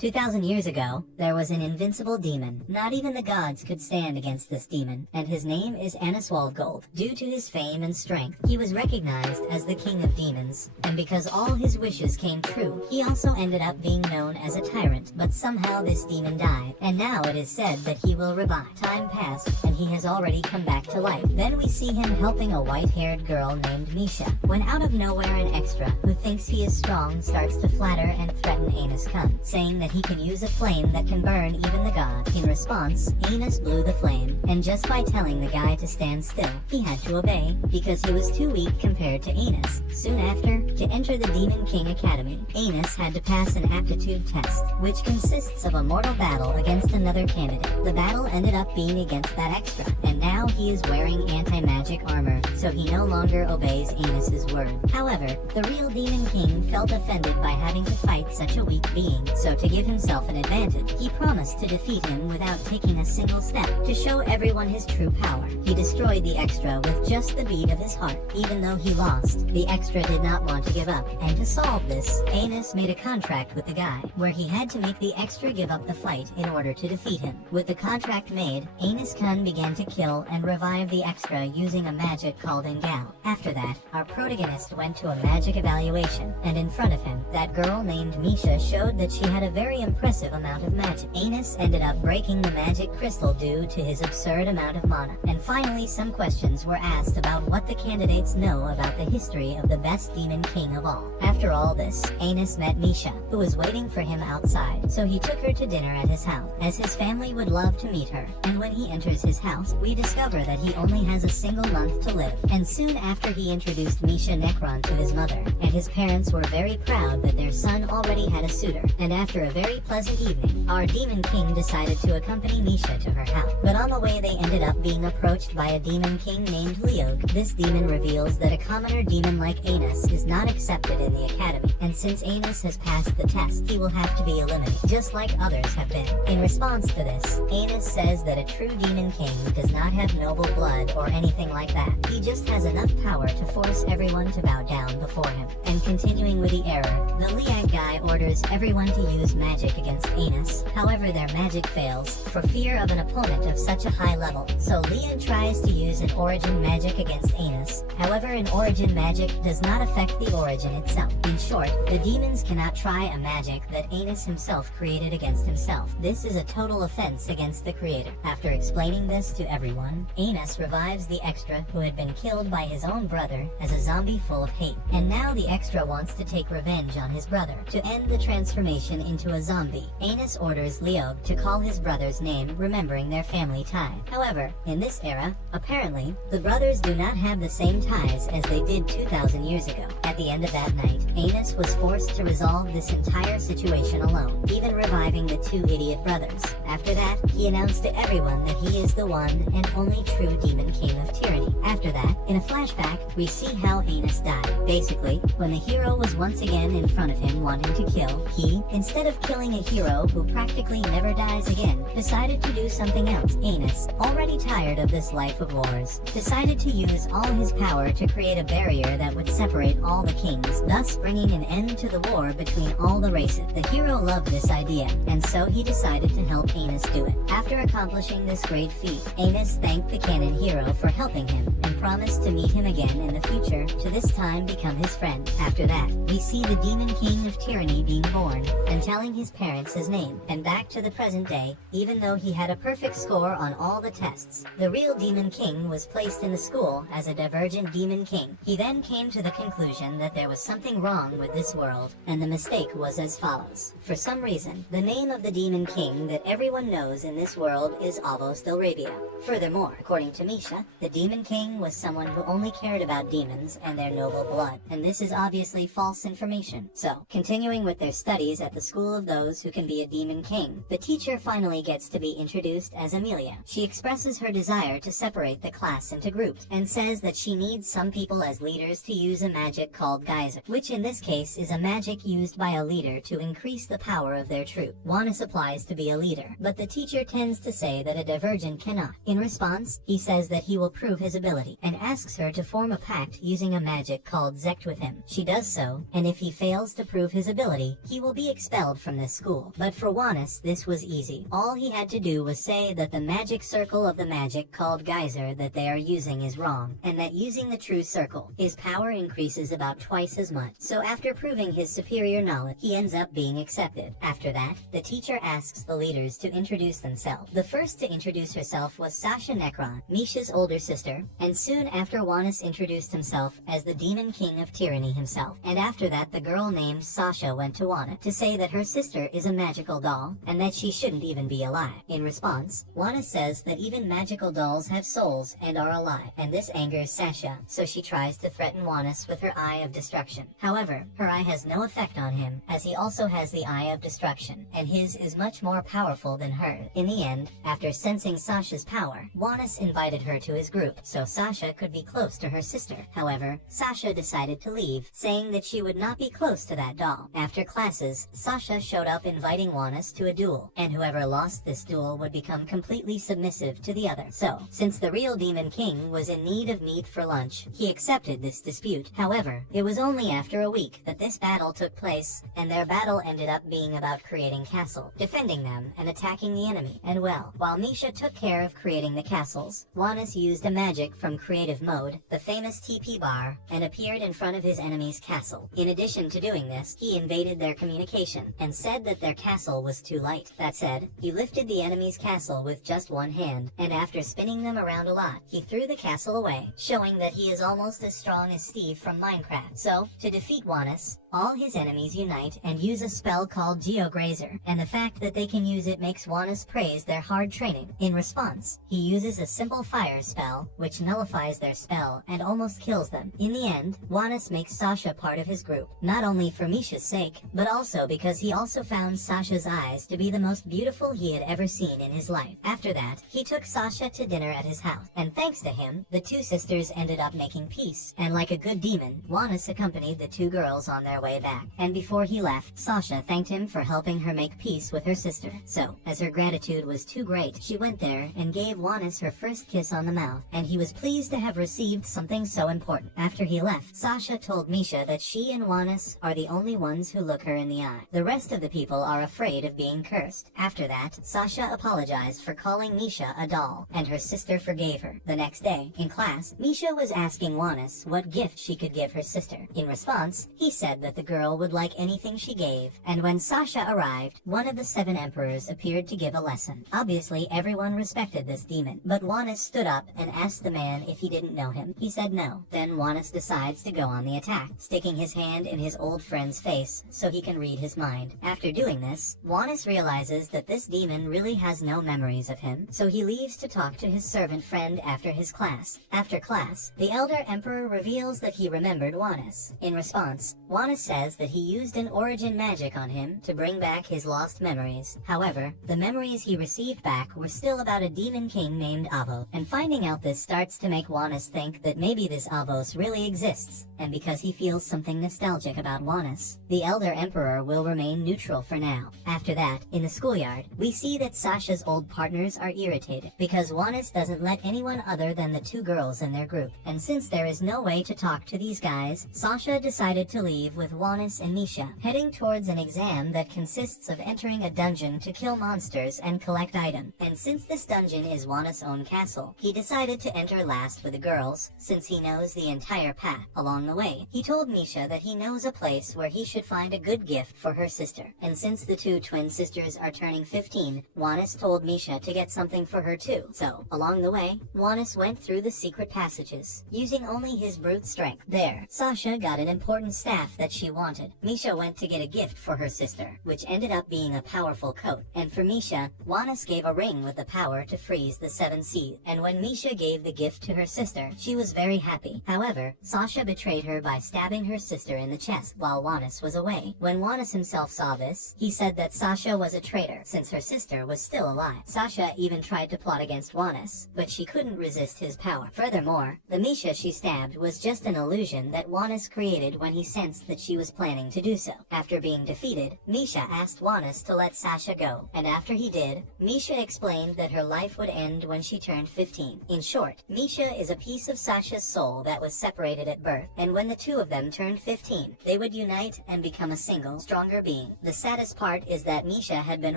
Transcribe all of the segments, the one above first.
2,000 years ago, there was an invincible demon. Not even the gods could stand against this demon, and his name is Waldgold. Due to his fame and strength, he was recognized as the king of demons, and because all his wishes came true, he also ended up being known as a tyrant. But somehow this demon died, and now it is said that he will revive. Time passed, and he has already come back to life. Then we see him helping a white-haired girl named Misha, when out of nowhere an extra, who thinks he is strong, starts to flatter and threaten Anus Kun, saying that he can use a flame that can burn even the gods. In response, Anus blew the flame, and just by telling the guy to stand still, he had to obey, because he was too weak compared to Anus. Soon after, to enter the Demon King Academy, Anus had to pass an aptitude test, which consists of a mortal battle against another candidate. The battle ended up being against that extra, and now he is wearing anti-magic armor, so he no longer obeys Anus's word. However, the real Demon King felt offended by having to fight such a weak being, so to give himself an advantage, he promised to defeat him without taking a single step. To show everyone his true power, he destroyed the extra with just the beat of his heart. Even though he lost, the extra did not want to give up, and to solve this, Anus made a contract with the guy, where he had to make the extra give up the fight in order to defeat him. With the contract made, Anus Kun began to kill and revive the extra using a magic called Engal. After that, our protagonist went to a magic evaluation, and in front of him, that girl named Misha showed that she had a very impressive amount of magic. Anus ended up breaking the magic crystal due to his absurd amount of mana. And finally, some questions were asked about what the candidates know about the history of the best demon king of all. After all this, Anus met Misha, who was waiting for him outside, so he took her to dinner at his house, as his family would love to meet her. And when he enters his house, we discover that he only has a single month to live. And soon after, he introduced Misha Necron to his mother, and his parents were very proud that their son already had a suitor. And after a very pleasant evening, our Demon King decided to accompany Misha to her house. But on the way, they ended up being approached by a Demon King named Leog. This demon reveals that a commoner demon like Anus is not accepted in the academy, and since Anus has passed the test, he will have to be eliminated, just like others have been. In response to this, Anus says that a true Demon King does not have noble blood or anything like that. He just has enough power to force everyone to bow down before him. And continuing with the error, the Leog guy orders everyone to use magic against Anus. However, their magic fails, for fear of an opponent of such a high level. So Leon tries to use an origin magic against Anus. However, an origin magic does not affect the origin itself. In short, the demons cannot try a magic that Anus himself created against himself. This is a total offense against the creator. After explaining this to everyone, Anus revives the extra who had been killed by his own brother as a zombie full of hate. And now the extra wants to take revenge on his brother. To end the transformation into a zombie, Anus orders Leog to call his brother's name, remembering their family tie. However, in this era, apparently, the brothers do not have the same ties as they did 2,000 years ago. At the end of that night, Anus was forced to resolve this entire situation alone, even reviving the two idiot brothers. After that, he announced to everyone that he is the one and only true Demon King of Tyranny. After that, in a flashback, we see how Anus died. Basically, when the hero was once again in front of him wanting to kill, he, instead of killing a hero who practically never dies again, decided to do something else. Anus, already tired of this life of wars, decided to use all his power to create a barrier that would separate all the kings, thus bringing an end to the war between all the races. The hero loved this idea, and so he decided to help Anus do it. After accomplishing this great feat, Anus thanked the canon hero for helping him, and promised to meet him again in the future, to this time become his friend. After that, we see the Demon King of Tyranny being born, and telling his parents his name. And back to the present day, even though he had a perfect score on all the tests, the real Demon King was placed in the school as a divergent Demon King. He then came to the conclusion that there was something wrong with this world, and the mistake was as follows. For some reason, the name of the Demon King that everyone knows in this world is Avos Delravia. Furthermore, according to Misha, the Demon King was someone who only cared about demons and their noble blood, and this is obviously false information. So, continuing with their studies at the school of those who can be a Demon King, the teacher finally gets to be introduced as Amelia. She expresses her desire to separate the class into groups, and says that she needs some people as leaders to use a magic called Geyser, which in this case is a magic used by a leader to increase the power of their troop. Wanus applies to be a leader, but the teacher tends to say that a divergent cannot. In response, he says that he will prove his ability, and asks her to form a pact using a magic called Zect with him. She does so, and if he fails to prove his ability, he will be expelled from from this school. But for Juanis, this was easy. All he had to do was say that the magic circle of the magic called Geyser that they are using is wrong, and that using the true circle, his power increases about twice as much. So after proving his superior knowledge, he ends up being accepted. After that, the teacher asks the leaders to introduce themselves. The first to introduce herself was Sasha Necron, Misha's older sister, and soon after Juanis introduced himself as the Demon King of Tyranny himself. And after that, the girl named Sasha went to Juanis to say that her sister is a magical doll, and that she shouldn't even be alive. In response, Juanis says that even magical dolls have souls and are alive, and this angers Sasha, so she tries to threaten Juanis with her Eye of Destruction. However, her eye has no effect on him, as he also has the Eye of Destruction, and his is much more powerful than hers. In the end, after sensing Sasha's power, Juanis invited her to his group, so Sasha could be close to her sister. However, Sasha decided to leave, saying that she would not be close to that doll. After classes, Sasha showed up inviting Juanis to a duel, and whoever lost this duel would become completely submissive to the other. So, since the real Demon King was in need of meat for lunch, he accepted this dispute. However, it was only after a week that this battle took place, and their battle ended up being about creating castle, defending them, and attacking the enemy. And well, while Misha took care of creating the castles, Juanis used a magic from creative mode, the famous TP bar, and appeared in front of his enemy's castle. In addition to doing this, he invaded their communication, and said that their castle was too light. That said, he lifted the enemy's castle with just one hand, and after spinning them around a lot, he threw the castle away, showing that he is almost as strong as Steve from Minecraft. So, to defeat Juanis, all his enemies unite and use a spell called Geograzer, and the fact that they can use it makes Juanis praise their hard training. In response, he uses a simple fire spell, which nullifies their spell and almost kills them. In the end, Juanis makes Sasha part of his group, not only for Misha's sake, but also because he also found Sasha's eyes to be the most beautiful he had ever seen in his life. After that, he took Sasha to dinner at his house, and thanks to him, the two sisters ended up making peace, and like a good demon, Juanis accompanied the two girls on their way back. And before he left, Sasha thanked him for helping her make peace with her sister. So, as her gratitude was too great, she went there and gave Juanis her first kiss on the mouth, and he was pleased to have received something so important. After he left, Sasha told Misha that she and Juanis are the only ones who look her in the eye. The rest of the people are afraid of being cursed. After that, Sasha apologized for calling Misha a doll, and her sister forgave her. The next day, in class, Misha was asking Juanis what gift she could give her sister. In response, he said that the girl would like anything she gave, and when Sasha arrived, one of the 7 emperors appeared to give a lesson. Obviously, everyone respected this demon, but Juanis stood up and asked the man if he didn't know him. He said no. Then Juanis decides to go on the attack, sticking his hand in his old friend's face so he can read his mind. After doing this, Juanis realizes that this demon really has no memories of him, so he leaves to talk to his servant friend after his class. After class, the elder emperor reveals that he remembered Juanis. In response, Juanis says that he used an origin magic on him to bring back his lost memories. However, the memories he received back were still about a demon king named Avos, and finding out this starts to make Juanis think that maybe this Avos really exists, and because he feels something nostalgic about Juanis, the elder emperor will remain neutral for now. After that, in the schoolyard, we see that Sasha's old partners are irritated because Juanis doesn't let anyone other than the 2 girls in their group, and since there is no way to talk to these guys, Sasha decided to leave with Juanis and Misha, heading towards an exam that consists of entering a dungeon to kill monsters and collect items. And since this dungeon is Juanis' own castle, he decided to enter last with the girls, since he knows the entire path. Along the way, he told Misha that he knows a place where he should find a good gift for her sister, and since the 2 twin sisters are turning 15, Juanis told Misha to get something for her too. So, along the way, Juanis went through the secret passages, using only his brute strength. There, Sasha got an important staff that she wanted. Misha went to get a gift for her sister, which ended up being a powerful coat. And for Misha, Juanis gave a ring with the power to freeze the 7 seas. And when Misha gave the gift to her sister, she was very happy. However, Sasha betrayed her by stabbing her sister in the chest while Juanis was away. When Juanis himself saw this, he said that Sasha was a traitor, since her sister was still alive. Sasha even tried to plot against Juanis, but she couldn't resist his power. Furthermore, the Misha she stabbed was just an illusion that Juanis created when he sensed that she she was planning to do so. After being defeated, Misha asked Juanes to let Sasha go, and after he did, Misha explained that her life would end when she turned 15. In short, Misha is a piece of Sasha's soul that was separated at birth, and when the two of them turned 15, they would unite and become a single, stronger being. The saddest part is that Misha had been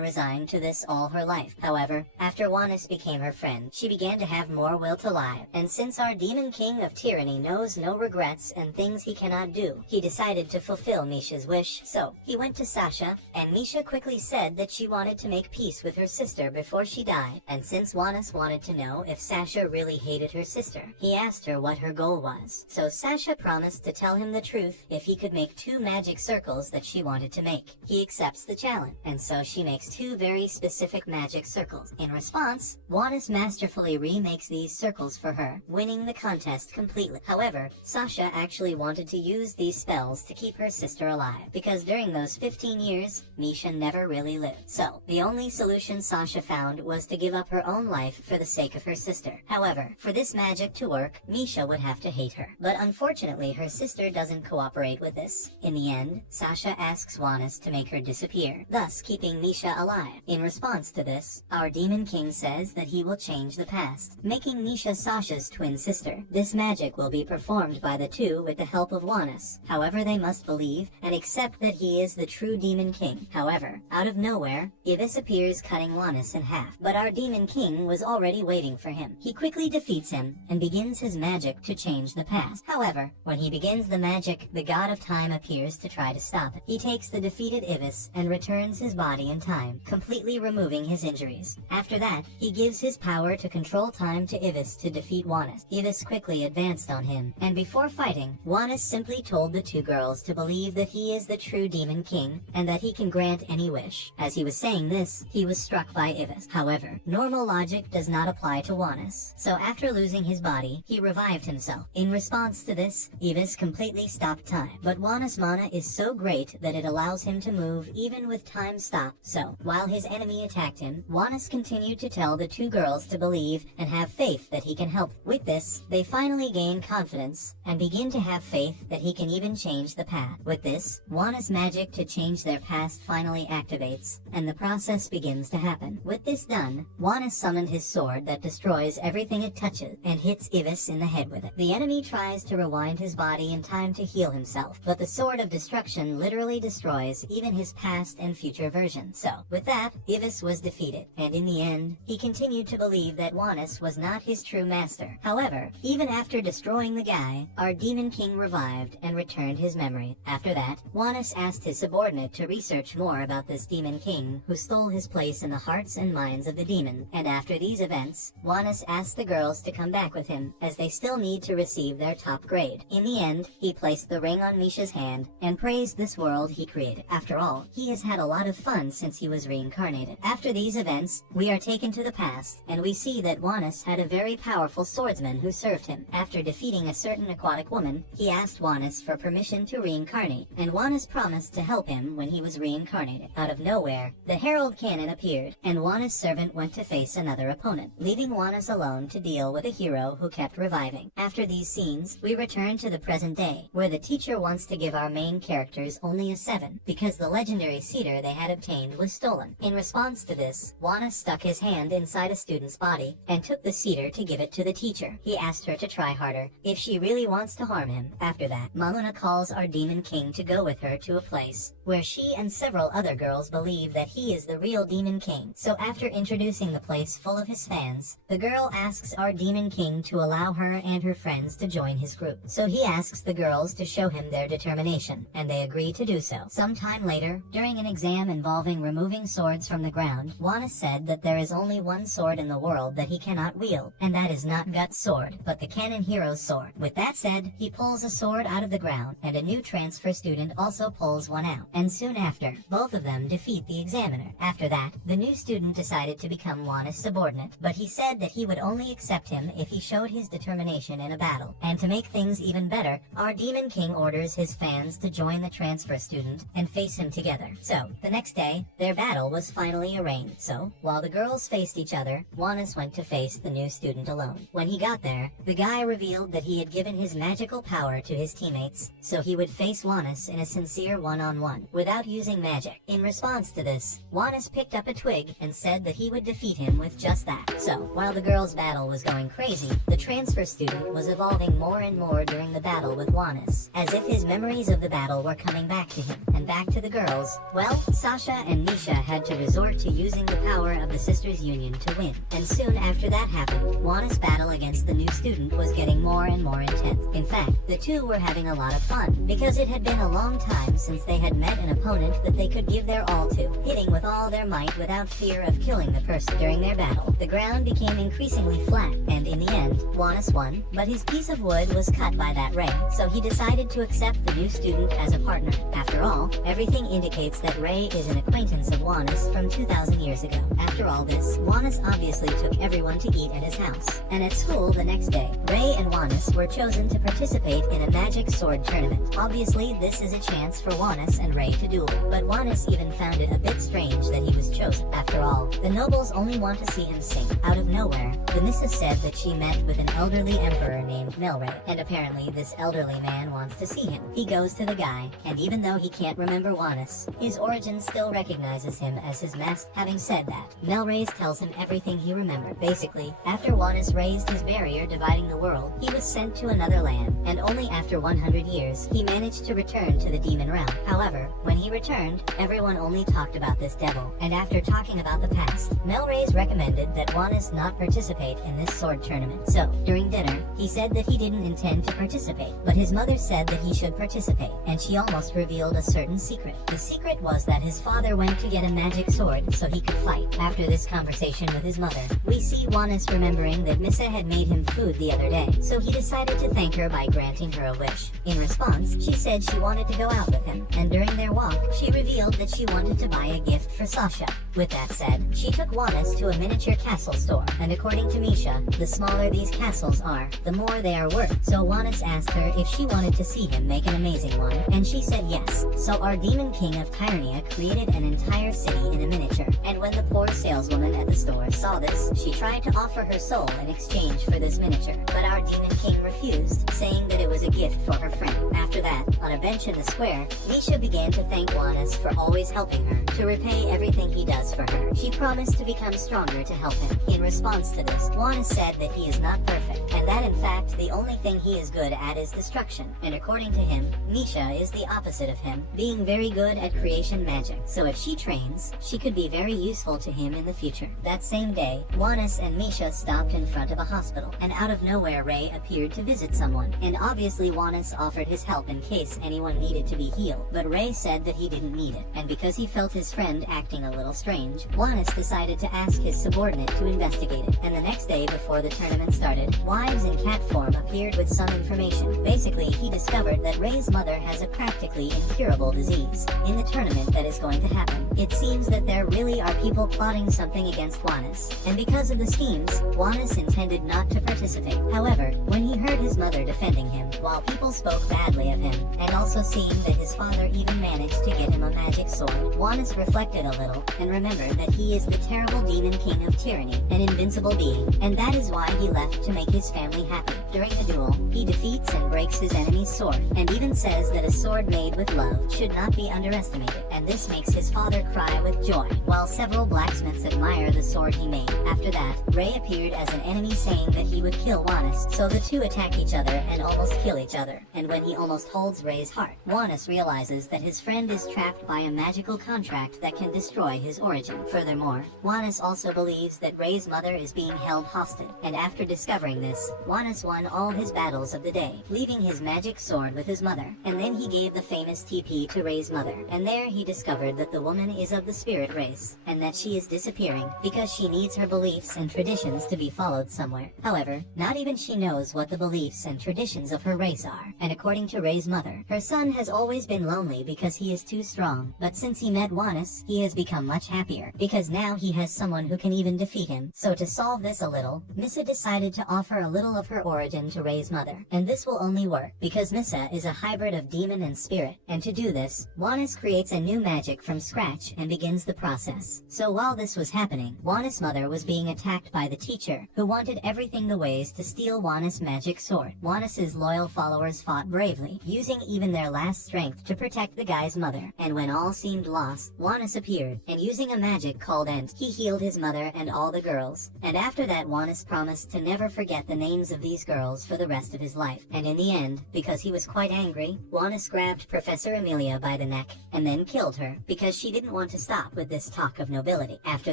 resigned to this all her life. However, after Juanes became her friend, she began to have more will to live, and since our demon king of tyranny knows no regrets and things he cannot do, he decided to fulfill Misha's wish. So, he went to Sasha, and Misha quickly said that she wanted to make peace with her sister before she died, and since Juanes wanted to know if Sasha really hated her sister, he asked her what her goal was. So Sasha promised to tell him the truth if he could make 2 magic circles that she wanted to make. He accepts the challenge, and so she makes 2 very specific magic circles. In response, Juanes masterfully remakes these circles for her, winning the contest completely. However, Sasha actually wanted to use these spells to keep her sister alive, because during those 15 years, Misha never really lived. So, the only solution Sasha found was to give up her own life for the sake of her sister. However, for this magic to work, Misha would have to hate her. But unfortunately, her sister doesn't cooperate with this. In the end, Sasha asks Juanes to make her disappear, thus keeping Misha alive. In response to this, our Demon King says that he will change the past, making Misha Sasha's twin sister. This magic will be performed by the two with the help of Juanes. However, they must believe and accept that he is the true Demon King. However, out of nowhere, Ibis appears cutting Juanes in half, but our Demon King was already waiting for him. He quickly defeats him and begins his magic to change the past. However, when he begins the magic, the god of time appears to try to stop it. He takes the defeated Ibis and returns his body in time, completely removing his injuries. After that, he gives his power to control time to Ibis to defeat Juanes. Ibis quickly advanced on him, and before fighting, Juanes simply told the 2 girls to believe that he is the true Demon King and that he can grant any wish. As he was saying this, he was struck by Ibis. However, normal logic does not apply to Juanes, so after losing his body, he revived himself. In response to this, Ibis completely stopped time, but Juanes' mana is so great that it allows him to move even with time stopped. So, while his enemy attacked him, Juanes continued to tell the 2 girls to believe and have faith that he can help. With this, they finally gain confidence and begin to have faith that he can even change the past. With this, Juanes' magic to change their past finally activates, and the process begins to happen. With this done, Juanes summoned his sword that destroys everything it touches and hits Ibis in the head with it. The enemy tries to rewind his body in time to heal himself, but the sword of destruction literally destroys even his past and future version. So, with that, Ibis was defeated, and in the end, he continued to believe that Juanes was not his true master. However, even after destroying the guy, our Demon King revived and returned his memory. After that, Juanes asked his subordinate to research more about this Demon King who stole his place in the hearts and minds of the demon, and after these events, Juanes asked the girls to come back with him, as they still need to receive their top grade. In the end, he placed the ring on Misha's hand and praised this world he created. After all, he has had a lot of fun since he was reincarnated. After these events, we are taken to the past, and we see that Juanes had a very powerful swordsman who served him. After defeating a certain aquatic woman, he asked Juanes for permission to reincarnate, and Juanes promised to help him when he was reincarnated. Out of nowhere, the Herald Cannon appeared, and Juanes' servant went to face another opponent, leaving Juanes alone to deal with a hero who kept reviving. After these scenes, we return to the present day, where the teacher wants to give our main characters only a 7, because the legendary cedar they had obtained was stolen. In response to this, Juanes stuck his hand inside a student's body, and took the cedar to give it to the teacher. He asked her to try harder, if she really wants to harm him. After that, Maluna calls our Demon King to go with her to a place where she and several other girls believe that he is the real Demon King. So after introducing the place full of his fans, the girl asks our Demon King to allow her and her friends to join his group. So he asks the girls to show him their determination, and they agree to do so. Sometime later, during an exam involving removing swords from the ground, Juanes said that there is only one sword in the world that he cannot wield, and that is not Gut's sword, but the Canon Hero's sword. With that said, he pulls a sword out of the ground, and a new transfer student also pulls one out. and soon after, both of them defeat the examiner. After that, the new student decided to become Juanis' subordinate, but he said that he would only accept him if he showed his determination in a battle. And to make things even better, our Demon King orders his fans to join the transfer student and face him together. So, the next day, their battle was finally arranged. So, while the girls faced each other, Juanis went to face the new student alone. When he got there, the guy revealed that he had given his magical power to his teammates, so he would face Juanis in a sincere one-on-one, without using magic. In response to this, Juanis picked up a twig and said that he would defeat him with just that. So, while the girls' battle was going crazy, the transfer student was evolving more and more during the battle with Juanis, as if his memories of the battle were coming back to him. And back to the girls, well, Sasha and Misha had to resort to using the power of the Sisters Union to win. And soon after that happened, Juanis' battle against the new student was getting more and more intense. In fact, the two were having a lot of fun, because it had been a long time since they had met an opponent that they could give their all to, hitting with all their might without fear of killing the person. During their battle, the ground became increasingly flat, and in the end, Juanis won, but his piece of wood was cut by that ray, so he decided to accept the new student as a partner. After all, everything indicates that Ray is an acquaintance of Juanis from 2,000 years ago. After all this, Juanis obviously took everyone to eat at his house, and at school the next day, Ray and Juanis were chosen to participate in a magic sword tournament. Obviously, this is a chance for Juanis and Ray to duel, but Juanis even found it a bit strange that he was chosen. After all, the nobles only want to see him sing. Out of nowhere, the Nissa said that she met with an elderly emperor named Melray, and apparently this elderly man wants to see him. He goes to the guy, and even though he can't remember Juanis, his origin still recognizes him as his master. Having said that, Melray tells him everything he remembered. Basically, after Juanis raised his barrier dividing the world, he was sent to another land, and only after 100 years, he managed to return to the demon realm. However, when he returned, everyone only talked about this devil, and after talking about the past, Melray recommended that Juanis not participate in this sword tournament. So, during dinner, he said that he didn't intend to participate, but his mother said that he should participate, and she almost revealed a certain secret. The secret was that his father went to get a magic sword so he could fight. After this conversation with his mother, we see Juanis remembering that Missa had made him food the other day, so he decided to thank her by granting her a wish. In response, she said she wanted to go out with him, and during their walk, she revealed that she wanted to buy a gift for Sasha. With that said, she took Juanis to a miniature castle store, and according to Misha, the smaller these castles are, the more they are worth. So Juanis asked her if she wanted to see him make an amazing one, and she said yes. So our Demon King of Tyrannia created an entire city in a miniature, and when the poor saleswoman at the store saw this, she tried to offer her soul in exchange for this miniature, but our Demon King refused, saying that it was a gift for her friend. After that, on a bench in the square, Misha began to thank Juanis for always helping her, to repay everything he does for her. She promised to become stronger to help him. In response to this, Juanis said that he is not perfect, and that in fact the only thing he is good at is destruction, and according to him, Misha is the opposite of him, being very good at creation magic, so if she trains, she could be very useful to him in the future. That same day, Juanis and Misha stopped in front of a hospital, and out of nowhere Ray appeared to visit someone, and obviously Juanis offered his help in case anyone needed to be healed, but Ray said that he didn't need it, and because he felt his friend acting a little strange, Juanis decided to ask his subordinate to investigate it, and the next day before the tournament started, wives in cat form appeared with some information. Basically, he discovered that Ray's mother has a practically incurable disease. In the tournament that is going to happen, it seems that there really are people plotting something against Juanis, and because of the schemes, Juanis intended not to participate. However, when he heard his mother defending him, while people spoke badly of him, and also seeing that his father even managed to get him a magic sword, Juanis reflected a little, and remembered that he is the terrible Demon King of Tyranny, an invincible being, and that is why he left to make his family happy. During the duel, he defeats and breaks his enemy's sword, and even says that a sword made with love should not be underestimated, and this makes his father cry with joy, while several blacksmiths admire the sword he made. After that, Ray appeared as an enemy saying that he would kill Juanis, so the two attack each other and almost kill each other, and when he almost holds Ray's heart, Juanis realizes that his friend is trapped by a magical contract that can destroy his origin. Furthermore, Juanis also believes that Ray's mother is being held hostage, and after discovering this, Juanis won all his battles of the day, leaving his magic sword with his mother, and then he gave the famous TP to Ray's mother, and there he discovered that the woman is of the spirit race, and that she is disappearing because because she needs her beliefs and traditions to be followed somewhere. However, not even she knows what the beliefs and traditions of her race are. And according to Ray's mother, her son has always been lonely because he is too strong. But since he met Juanis, he has become much happier, because now he has someone who can even defeat him. So to solve this a little, Missa decided to offer a little of her origin to Ray's mother. And this will only work, because Missa is a hybrid of demon and spirit. And to do this, Juanis creates a new magic from scratch and begins the process. So while this was happening, Juanis' mother was being attacked by the teacher, who wanted everything the ways to steal Juanis' magic sword. Juanis' loyal followers fought bravely, using even their last strength to protect the guy's mother. And when all seemed lost, Juanis appeared, and using a magic called Ent, he healed his mother and all the girls. And after that, Juanis promised to never forget the names of these girls for the rest of his life. And in the end, because he was quite angry, Juanis grabbed Professor Amelia by the neck and then killed her, because she didn't want to stop with this talk of nobility. After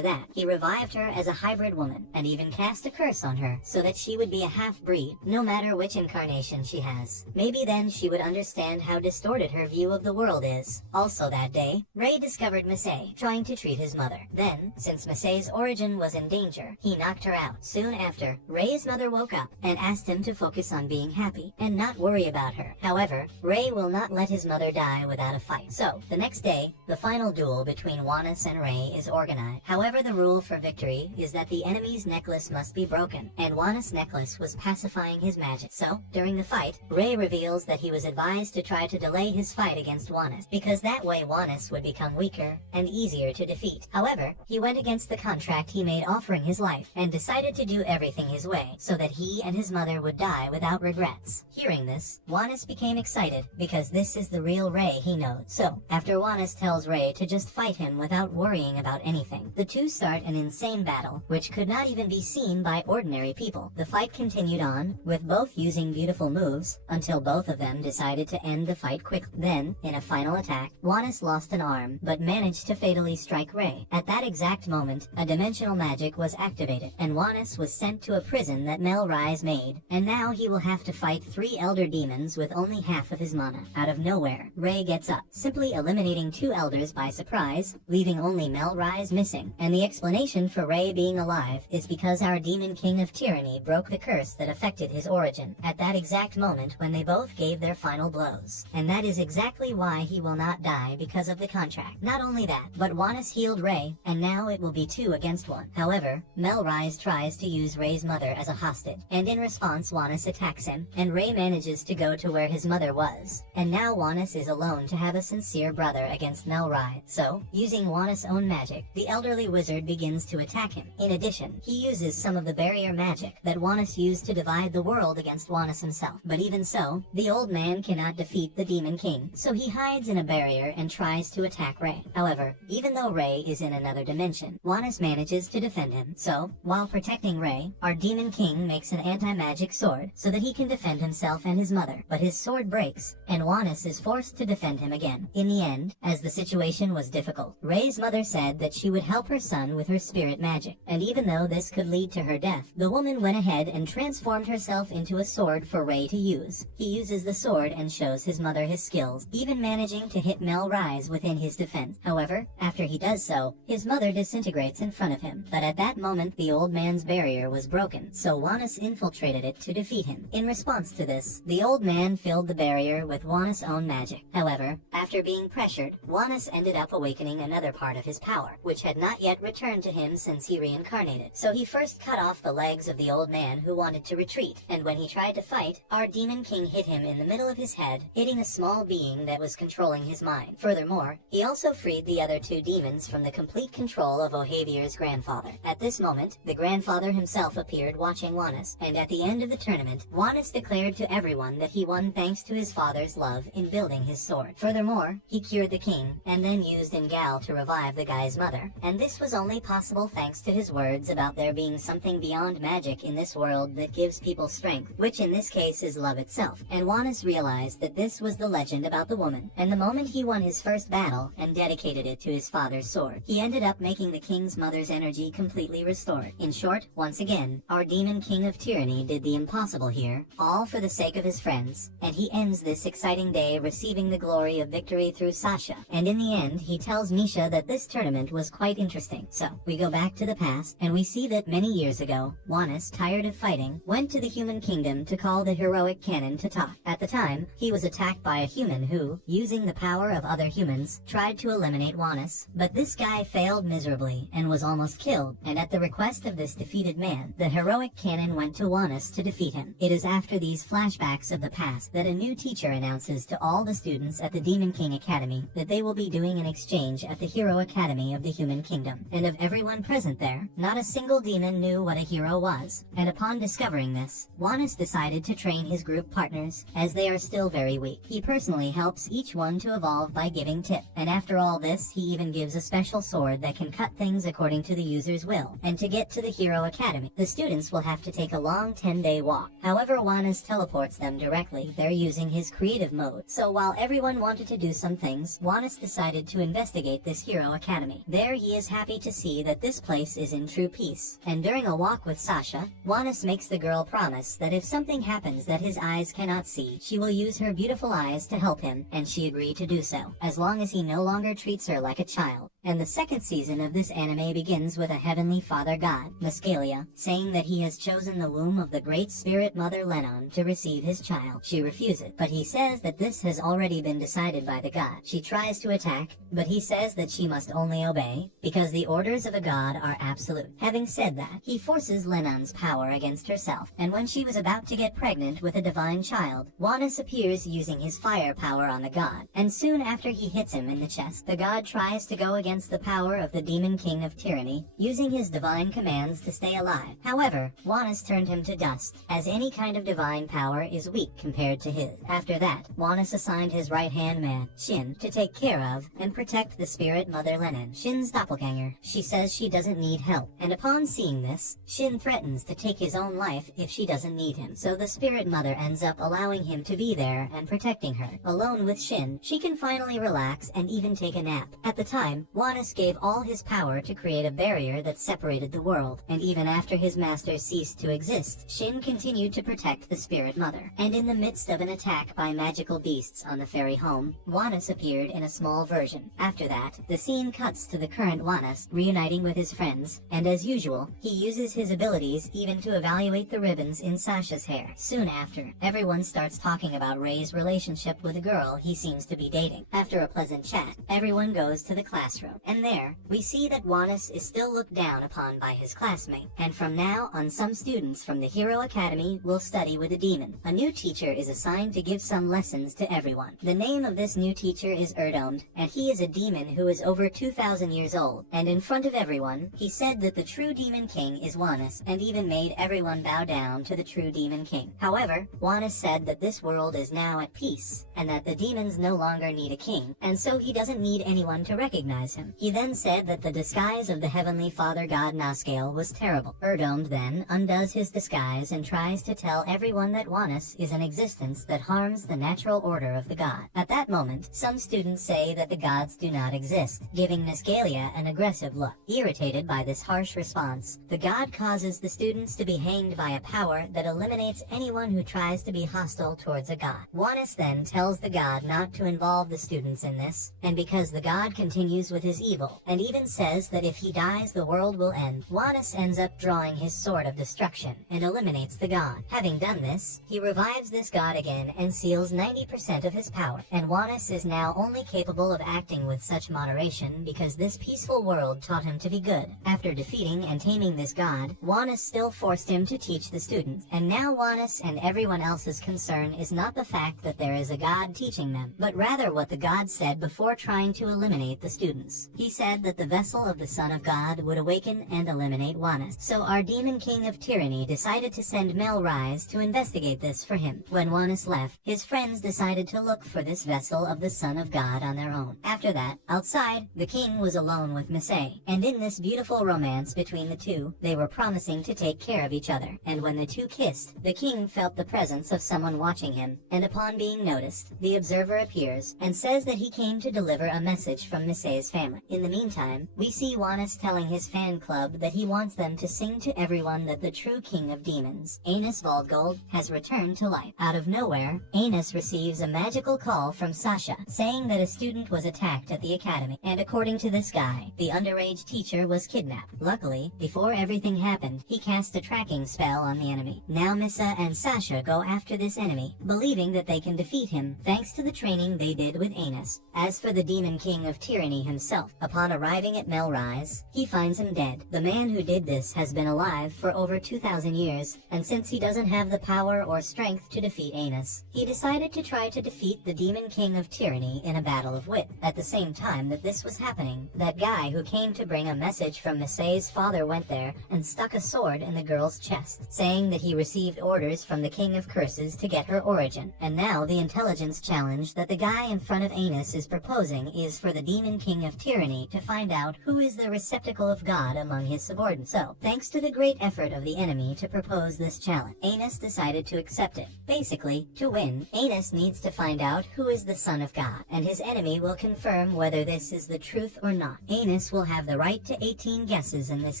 that, he revived her as a hybrid woman, and even cast a curse on her, so that she would be a half-breed, no matter which incarnation she has. Maybe then she would understand how distorted her view of the world is. Also that day, Ray discovered Missy trying to treat his mother. Then, since Missy's origin was in danger, he knocked her out. Soon after, Ray's mother woke up and asked him to focus on being happy and not worry about her. However, Ray will not let his mother die without a fight. So, the next day, the final duel between Juanis and Ray is organized. However, the rule for victory is that the enemy's necklace must be broken, and Juanis' necklace was pacifying his magic. So, during the fight, Ray reveals that he was advised to try to delay his fight against Juanis, because that way Juanis would become weaker and easier to defeat. However, he went against the contract he made offering his life, and decided to do everything his way, so that he and his mother would die without regrets. Hearing this, Juanis became excited, because this is the real Ray he knows. So, after Juanis tells Ray to just fight him without worrying about anything, the two start an insane battle, which could not even be seen by ordinary people. The fight continued on, with both using beautiful moves, until both of them decided to end the fight quickly. Then, in a final attack, Juanis lost an arm, but managed to fatally strike Ray. At that exact moment, a dimensional magic was activated, and Juanis was sent to a prison that Melrise made, and now he will have to fight 3 elder demons with only half of his mana. Out of nowhere, Ray gets up, simply eliminating 2 elders by surprise, leaving only Melrise missing. And the explanation for Ray being alive is because our demon king of tyranny broke the curse that affected his origin, at that exact moment when they both gave their final blows. And that is exactly why he will not die, because of the contract. Not only that, but Juanis healed Ray, and now it will be 2 against 1. However, Melrise tries to use Ray's mother as a hostage, and in response Juanis attacks him, and Ray manages to go to where his mother was. And now Juanis is alone to have a sincere brother against Melrise. So, using Juanis' own magic, the elderly wizard begins to attack him. In addition, he uses some of the barrier magic that Juanis used to divide the world against Juanis himself. But even so, the old man cannot defeat the demon king, so he hides in a barrier and tries to attack Ray. However, even though Ray is in another dimension, Juanis manages to defend him. So, while protecting Ray, our demon king makes an anti-magic sword so that he can defend himself and his mother. But his sword breaks, and Juanis is forced to defend him again. In the end, as the situation was difficult, Ray's mother said that she would help her son with her spirit magic. And even though this could lead to her death, the woman went ahead and transformed herself into a sword for Ray to use. He uses the sword and shows his mother his skills, even managing to hit Melrise within his defense. However, after he does so, his mother disintegrates in front of him. But at that moment the old man's barrier was broken, so Juanis infiltrated it to defeat him. In response to this, the old man filled the barrier with Juanis' own magic. However, after being pressured, Juanis ended up awakening another part of his power, which had not yet returned to him since he reincarnated. So he first cut off the legs of the old man who wanted to retreat, and when he tried to fight, our demon king hit him in the middle of his head, hitting a small being that was controlling his mind. Furthermore, he also freed the other 2 demons from the complete control of Ohavier's grandfather. At this moment, the grandfather himself appeared watching Juanis, and at the end of the tournament, Juanis declared to everyone that he won thanks to his father's love in building his sword. Furthermore, he cured the king, and then used Ngal to revive the guy's mother. And this was only possible thanks to his words about there being something beyond magic in this world that gives people strength, which in this case is love itself. And Juanis realized that this was the legend about the woman, and the moment he won his first battle and dedicated it to his father's sword, he ended up making the king's mother's energy completely restored. In short, once again, our demon king of tyranny did the impossible here, all for the sake of his friends, and he ends this exciting day receiving the glory of victory through Sasha. And in the end, he tells Misha that this tournament was quite interesting. So, we go back to the past, and we see that many years ago, Juanis, tired of fighting, went to the human kingdom to call the heroic canon to talk. At the time, he was attacked by a human who, using the power of other humans, tried to eliminate Juanis. But this guy failed miserably and was almost killed, and at the request of this defeated man, the heroic canon went to Juanis to defeat him. It is after these flashbacks of the past that a new teacher announces to all the students at the Demon King Academy that they will be doing an exchange at the Hero Academy of the Human Kingdom. And of everyone present there, not a single demon knew what a hero was. And upon discovering this, Juanis decided to train his group partners, as they are still very weak. He personally helps each one to evolve by giving tips. And after all this, he even gives a special sword that can cut things according to the user's will. And to get to the Hero Academy, the students will have to take a long 10-day walk. However, Juanis teleports them directly there using his creative mode. So while everyone wanted to do some things, Juanis decided to investigate this Hero Academy. There he is happy to see that this place is in true peace. And during a walk with Sasha, Juanis makes the girl promise that if something happens that his eyes cannot see, she will use her beautiful eyes to help him, and she agreed to do so, as long as he no longer treats her like a child. And the second season of this anime begins with a heavenly father god, Muscalia, saying that he has chosen the womb of the great spirit mother Lennon to receive his child. She refuses, but he says that this has already been decided by the god. She tries to attack, but he says that she must only obey, because the orders of a god are absolute. Having said that, he forces Lennon's power against herself, and when she was about to get pregnant with a divine child, Juanis appears using his fire power on the god, and soon after he hits him in the chest, the god tries to go against the power of the Demon King of Tyranny, using his divine commands to stay alive. However, Juanis turned him to dust, as any kind of divine power is weak compared to his. After that, Juanis assigned his right-hand man, Shin, to take care of and protect the spirit mother Lennon, Shin's doppelganger. She says she doesn't need help, and upon seeing this, Shin threatens to take his own life if she doesn't need him. So the spirit mother ends up allowing him to be there and protecting her. Alone with Shin, she can finally relax and even take a nap. At the time, Juanis gave all his power to create a barrier that separated the world, and even after his master ceased to exist, Shin continued to protect the spirit mother. And in the midst of an attack by magical beasts on the fairy home, Juanis appeared in a small version. After that, the scene cuts to the current Juanis reuniting with his friends, and as usual, he uses his abilities even to evaluate the ribbons in Sasha's hair. Soon after, everyone starts talking about Ray's relationship with a girl he seems to be dating. After a pleasant chat, everyone goes to the classroom, and there, we see that Juanis is still looked down upon by his classmate, and from now on some students from the Hero Academy will study with a demon. A new teacher is assigned to give some lessons to everyone. The name of this new teacher is Erdomed, and he is a demon who is over 2,000 years old, and in front of everyone, he said that the true Demon King is Juanis, and even made everyone bow down to the true Demon King. However, Juanis said that this world is now at peace, and that the demons no longer need a king, and so he doesn't need anyone to recognize him. He then said that the disguise of the heavenly father god Nascale was terrible. Erdomed then undoes his disguise and tries to tell everyone that Juanis is an existence that harms the natural order of the god. At that moment, some students say that the gods do not exist, giving Nascalia an aggressive look. Irritated by this harsh response, the god causes the students to be hanged by a power that eliminates anyone who tries to be hostile towards a god. Juanis then tells the god not to involve the students in this, and because the god continues with his evil, and even says that if he dies the world will end, Juanis ends up drawing his sword of destruction and eliminates the god. Having done this, he revives this god again and seals 90% of his power, and Juanis is now only capable of acting with such moderation because this peaceful world taught him to be good. After defeating and taming this god, Juanis still forced him to teach the students, and now Juanis and everyone else's concern is not the fact that there is a god teaching them, but rather what the god said before trying to eliminate the students. He said that the vessel of the Son of God would awaken and eliminate Juanis. So our Demon King of Tyranny decided to send Melrise to investigate this for him. When Juanis left, his friends decided to look for this vessel of the Son of God on their own. After that, outside, the king was alone with Misei, and in this beautiful romance between the two, they were promising to take care of each other. And when the two kissed, the king felt the presence of someone watching him, and upon being noticed, the observer appears and says that he came to deliver a message from Misei's family. In the meantime, we see Juanis telling his fan club that he wants them to sing to everyone that the true king of demons, Anus Waldgold, has returned to life. Out of nowhere, Anus receives a magical call from Sasha, saying that a student was attacked at the academy, and according to this guy, the underage teacher was kidnapped. Luckily, before everything happened, he cast a tracking spell on the enemy. Now Misa and Sasha go after this enemy, believing that they can defeat him thanks to the training they did with Anus. As for the Demon King of Tyranny himself, upon arriving at Melrise, he finds him dead. The man who did this has been alive for over 2,000 years, and since he doesn't have the power or strength to defeat Anus, he decided to try to defeat the Demon King of Tyranny in a battle of wit. At the same time that this was happening, that guy who came to bring a message from Misei's father went there and stuck a sword in the girl's chest, saying that he received orders from the King of Curses to get her origin. And now the intelligence challenge that the guy in front of Anus is proposing is for the Demon King of Tyranny to find out who is the receptacle of God among his subordinates. So, thanks to the great effort of the enemy to propose this challenge, Anus decided to accept it. Basically, to win, Anus needs to find out who is the son of God, and his enemy will confirm whether this is the truth or not. Anus will have the right to 18 guesses in this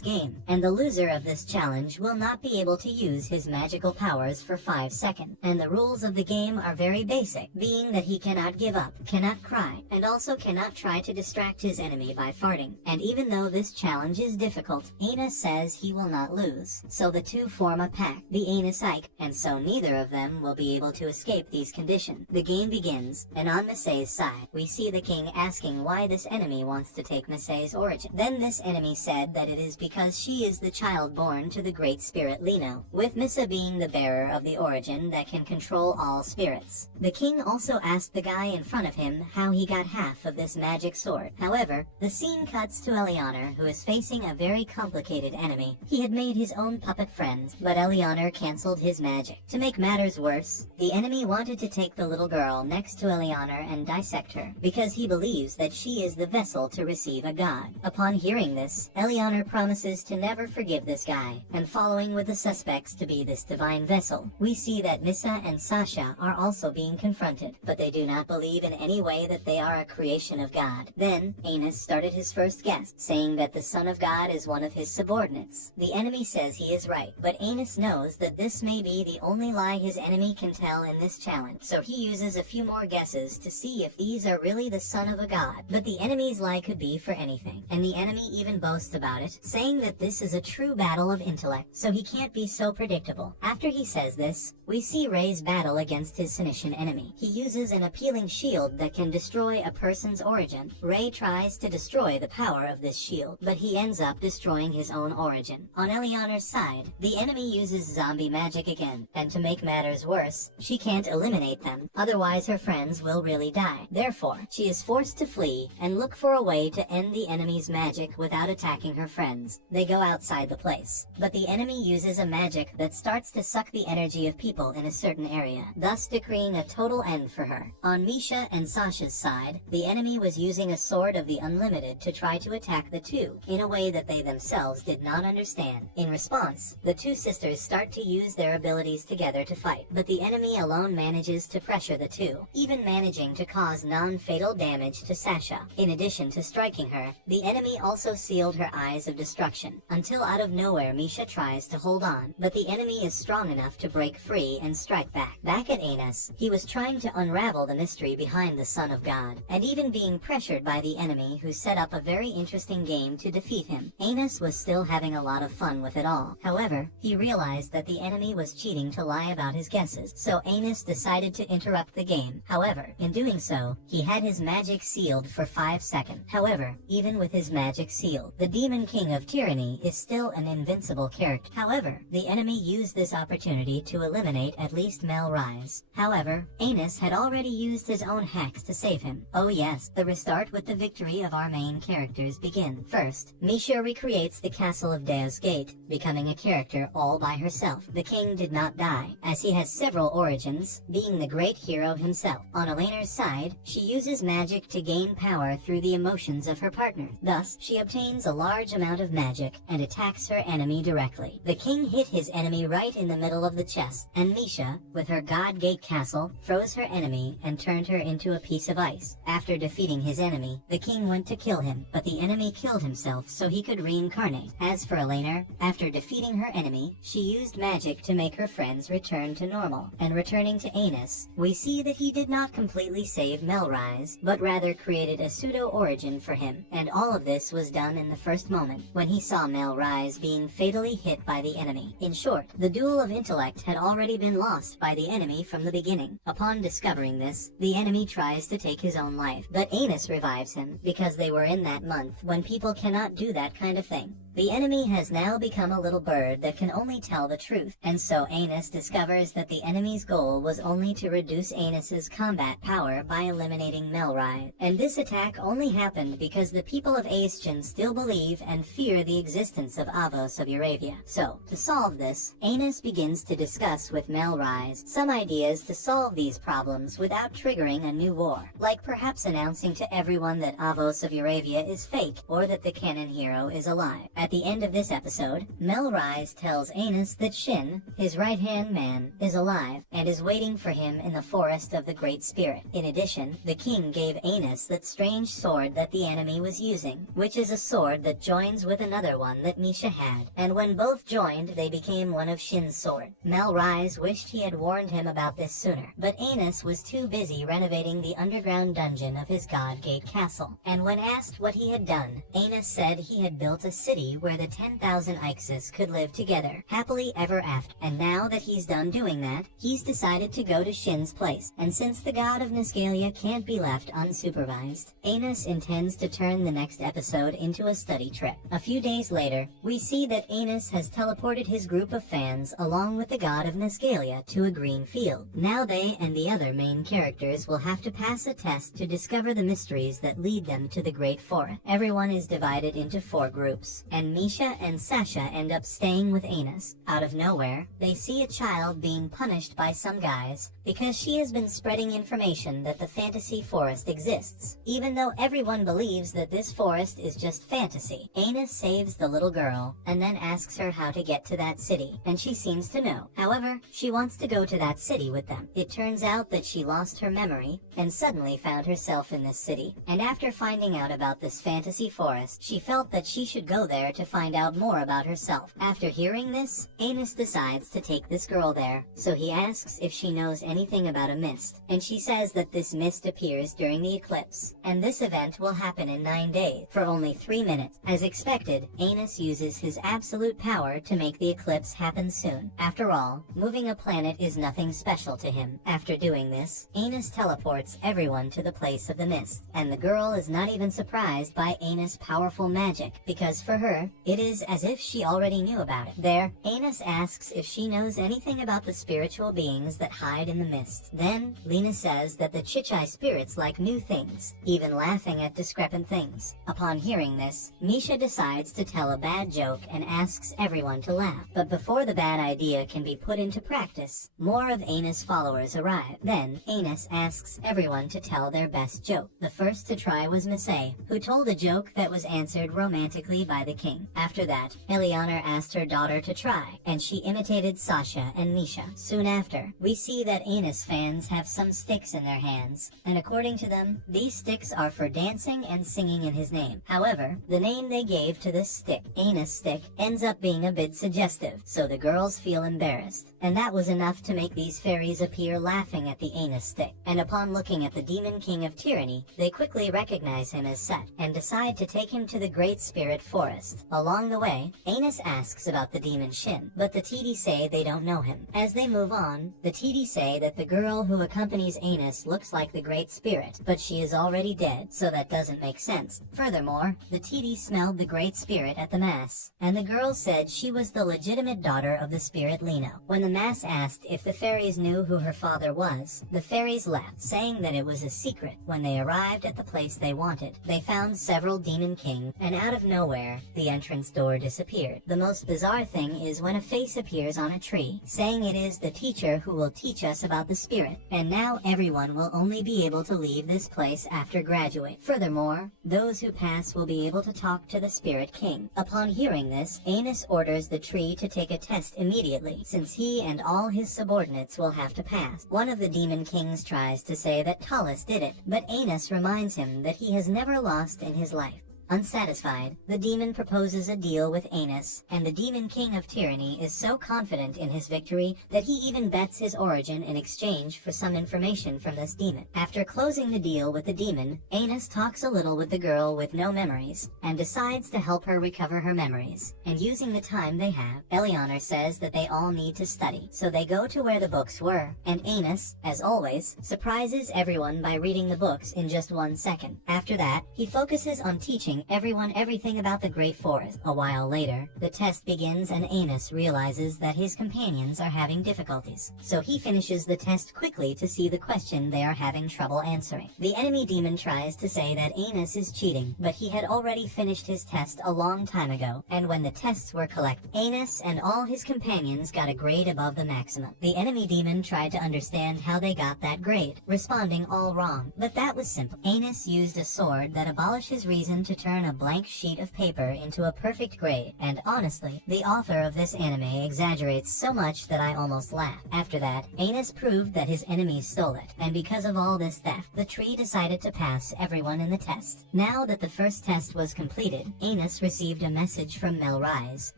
game, and the loser of this challenge will not be able to use his magical powers for 5 seconds. And the rules of the game are very basic, being that he cannot give up, cannot cry, and also cannot try to distract his enemy by farting. And even though this challenge is difficult, Anus says he will not lose. So the two form a pact, the Anus Ike, and so neither of them will be able to escape these conditions. The game begins, and on Misei's side, we see the king asking why this enemy wants to take Misei's origin. Then this enemy said that it is because she is the child born to the great spirit Lino, with Misa being the bearer of the origin that can control all spirits. The king also asked the guy in front of him how he got half of this magic sword. However, the scene cuts to Elianer, who is facing a very complicated enemy. He had made his own puppet friends, but Elianer cancelled his magic. To make matters worse, the enemy wanted to take the little girl next to Elianer and dissect her, because he believes that she is the vessel to receive a god. Upon hearing this, Elianer promises to never forgive this guy, and following with the suspects to be this divine vessel, we see that Misa and Sasha are also being confronted, but they do not believe in any way that they are a creation of God. Then, Anus started his first guess, saying that the Son of God is one of his subordinates. The enemy says he is right, but Anus knows that this may be the only lie his enemy can tell in this challenge, so he uses a few more guesses to see if these are really the son of a god. But the enemy's lie could be for anything, and the enemy even boasts about it, saying that this is a true battle of intellect, so he can't be so predictable. After he says this, we see Ray's battle against his Phoenician enemy. He uses an appealing shield that can destroy a person's origin. Ray tries to destroy the power of this shield, but he ends up destroying his own origin. On Elianer's side, the enemy uses zombie magic again, and to make matters worse, she can't eliminate them, otherwise her friends will really die. Therefore, she is forced to flee and look for a way to end the enemy's magic without attacking her friends. They go outside the place, but the enemy uses a magic that starts to suck the energy of people in a certain area, thus decreeing a total end for her. On Misha and Sasha's side, the enemy was using a sword of the unlimited to try to attack the two, in a way that they themselves did not understand. In response, the two sisters start to use their abilities together to fight, but the enemy alone manages to pressure the two, even managing to cause non-fatal damage to Sasha. In addition to striking her, the enemy also sealed her eyes of destruction, until out of nowhere Misha tries to hold on, but the enemy is strong enough to break free and strike back. Back at Anus, he was trying to unravel the mystery behind the Son of God, and even being pressured by the enemy who set up a very interesting game to defeat him. Anus was still having a lot of fun with it all. However, he realized that the enemy was cheating to lie about his guesses, so Anus decided to interrupt the game. However, in doing so, he had his magic sealed for 5 seconds. However, even with his magic sealed, the Demon King of Tyranny is still an invincible character. However, the enemy used this opportunity to eliminate at least Melrise. However, Anus had already used his own hacks to save him. Oh yes, the restart with the victory of our main characters begin. First, Misha recreates the castle of Deus Gate, becoming a character all by herself. The king did not die, as he has several origins, being the great hero himself. On Eleanor's side, she uses magic to gain power through the emotions of her partner. Thus, she obtains a large amount of magic and attacks her enemy directly. The king hit his enemy right in the middle of the chest, and Misha, with her God Gate castle, froze her enemy and turned her into a piece of ice. After defeating his enemy, the king went to kill him, but the enemy killed himself so he could reincarnate. As for Eleanor, after defeating her enemy, she used magic to make her friends return to normal. And returning to Anus, we see that he did not completely save Melrise, but rather created a pseudo-origin for him, and all of this was was done in the first moment, when he saw Melrise being fatally hit by the enemy. In short, the duel of intellect had already been lost by the enemy from the beginning. Upon discovering this, the enemy tries to take his own life, but Anus revives him, because they were in that month when people cannot do that kind of thing. The enemy has now become a little bird that can only tell the truth, and so Anus discovers that the enemy's goal was only to reduce Anus's combat power by eliminating Melrise. And this attack only happened because the people of Aestion still believe and fear the existence of Avos of Euravia. So, to solve this, Anus begins to discuss with Melrise some ideas to solve these problems without triggering a new war, like perhaps announcing to everyone that Avos of Euravia is fake, or that the canon hero is alive. At the end of this episode, Melrise tells Anus that Shin, his right-hand man, is alive and is waiting for him in the forest of the Great Spirit. In addition, the king gave Anus that strange sword that the enemy was using, which is a sword that joins with another one that Misha had, and when both joined, they became one of Shin's sword. Melrise wished he had warned him about this sooner, but Anus was too busy renovating the underground dungeon of his Godgate castle, and when asked what he had done, Anus said he had built a city where the 10,000 Ixes could live together, happily ever after. And now that he's done doing that, he's decided to go to Shin's place, and since the god of Nisgalia can't be left unsupervised, Anus intends to turn the next episode into a study trip. A few days later, we see that Anus has teleported his group of fans along with the god of Nisgalia to a green field. Now they and the other main characters will have to pass a test to discover the mysteries that lead them to the Great Forest. Everyone is divided into 4 groups, and Misha and Sasha end up staying with Anus. Out of nowhere, they see a child being punished by some guys because she has been spreading information that the fantasy forest exists. Even though everyone believes that this forest is just fantasy, Anus saves the little girl and then asks her how to get to that city, and she seems to know. However, she wants to go to that city with them. It turns out that she lost her memory and suddenly found herself in this city, and after finding out about this fantasy forest, she felt that she should go there to find out more about herself. After hearing this, Anus decides to take this girl there, so he asks if she knows anything about a mist, and she says that this mist appears during the eclipse, and this event will happen in 9 days, for only 3 minutes. As expected, Anus uses his absolute power to make the eclipse happen soon. After all, moving a planet is nothing special to him. After doing this, Anus teleports everyone to the place of the mist, and the girl is not even surprised by Anus' powerful magic, because for her, it is as if she already knew about it. There, Anus asks if she knows anything about the spiritual beings that hide in the mist. Then, Lena says that the Chichai spirits like new things, even laughing at discrepant things. Upon hearing this, Misha decides to tell a bad joke and asks everyone to laugh. But before the bad idea can be put into practice, more of Anus' followers arrive. Then, Anus asks everyone to tell their best joke. The first to try was Misay, who told a joke that was answered romantically by the king. After that, Elianor asked her daughter to try, and she imitated Sasha and Misha. Soon after, we see that Anus fans have some sticks in their hands, and according to them, these sticks are for dancing and singing in his name. However, the name they gave to this stick, Anus Stick, ends up being a bit suggestive, so the girls feel embarrassed. And that was enough to make these fairies appear laughing at the Anus Stick, and upon looking at the Demon King of Tyranny, they quickly recognize him as Set, and decide to take him to the Great Spirit Forest. Along the way, Anus asks about the demon Shin, but the TD say they don't know him. As they move on, the TD say that the girl who accompanies Anus looks like the Great Spirit, but she is already dead, so that doesn't make sense. Furthermore, the TD smelled the Great Spirit at the Mass, and the girl said she was the legitimate daughter of the spirit Lino. When the Mass asked if the fairies knew who her father was, the fairies left, saying that it was a secret. When they arrived at the place they wanted, they found several Demon King, and out of nowhere, the entrance door disappeared. The most bizarre thing is when a face appears on a tree, saying it is the teacher who will teach us about the spirit, and now everyone will only be able to leave this place after graduate. Furthermore, those who pass will be able to talk to the Spirit King. Upon hearing this, Anus orders the tree to take a test immediately, since he and all his subordinates will have to pass. One of the Demon Kings tries to say that Talus did it, but Anus reminds him that he has never lost in his life. Unsatisfied, the demon proposes a deal with Anus, and the demon king of tyranny is so confident in his victory that he even bets his origin in exchange for some information from this demon. After closing the deal with the demon, Anus talks a little with the girl with no memories, and decides to help her recover her memories. And using the time they have, Eleanor says that they all need to study, so they go to where the books were, and Anus, as always, surprises everyone by reading the books in just 1 second. After that, he focuses on teaching everyone everything about the Great Forest. A while later, the test begins and Anus realizes that his companions are having difficulties, so he finishes the test quickly to see the question they are having trouble answering. The enemy demon tries to say that Anus is cheating, but he had already finished his test a long time ago, and when the tests were collected, Anus and all his companions got a grade above the maximum. The enemy demon tried to understand how they got that grade, responding all wrong, but that was simple. Anus used a sword that abolishes reason to turn a blank sheet of paper into a perfect grade, and honestly, the author of this anime exaggerates so much that I almost laughed. After that, Anus proved that his enemies stole it, and because of all this theft, the tree decided to pass everyone in the test. Now that the first test was completed, Anus received a message from Melrise,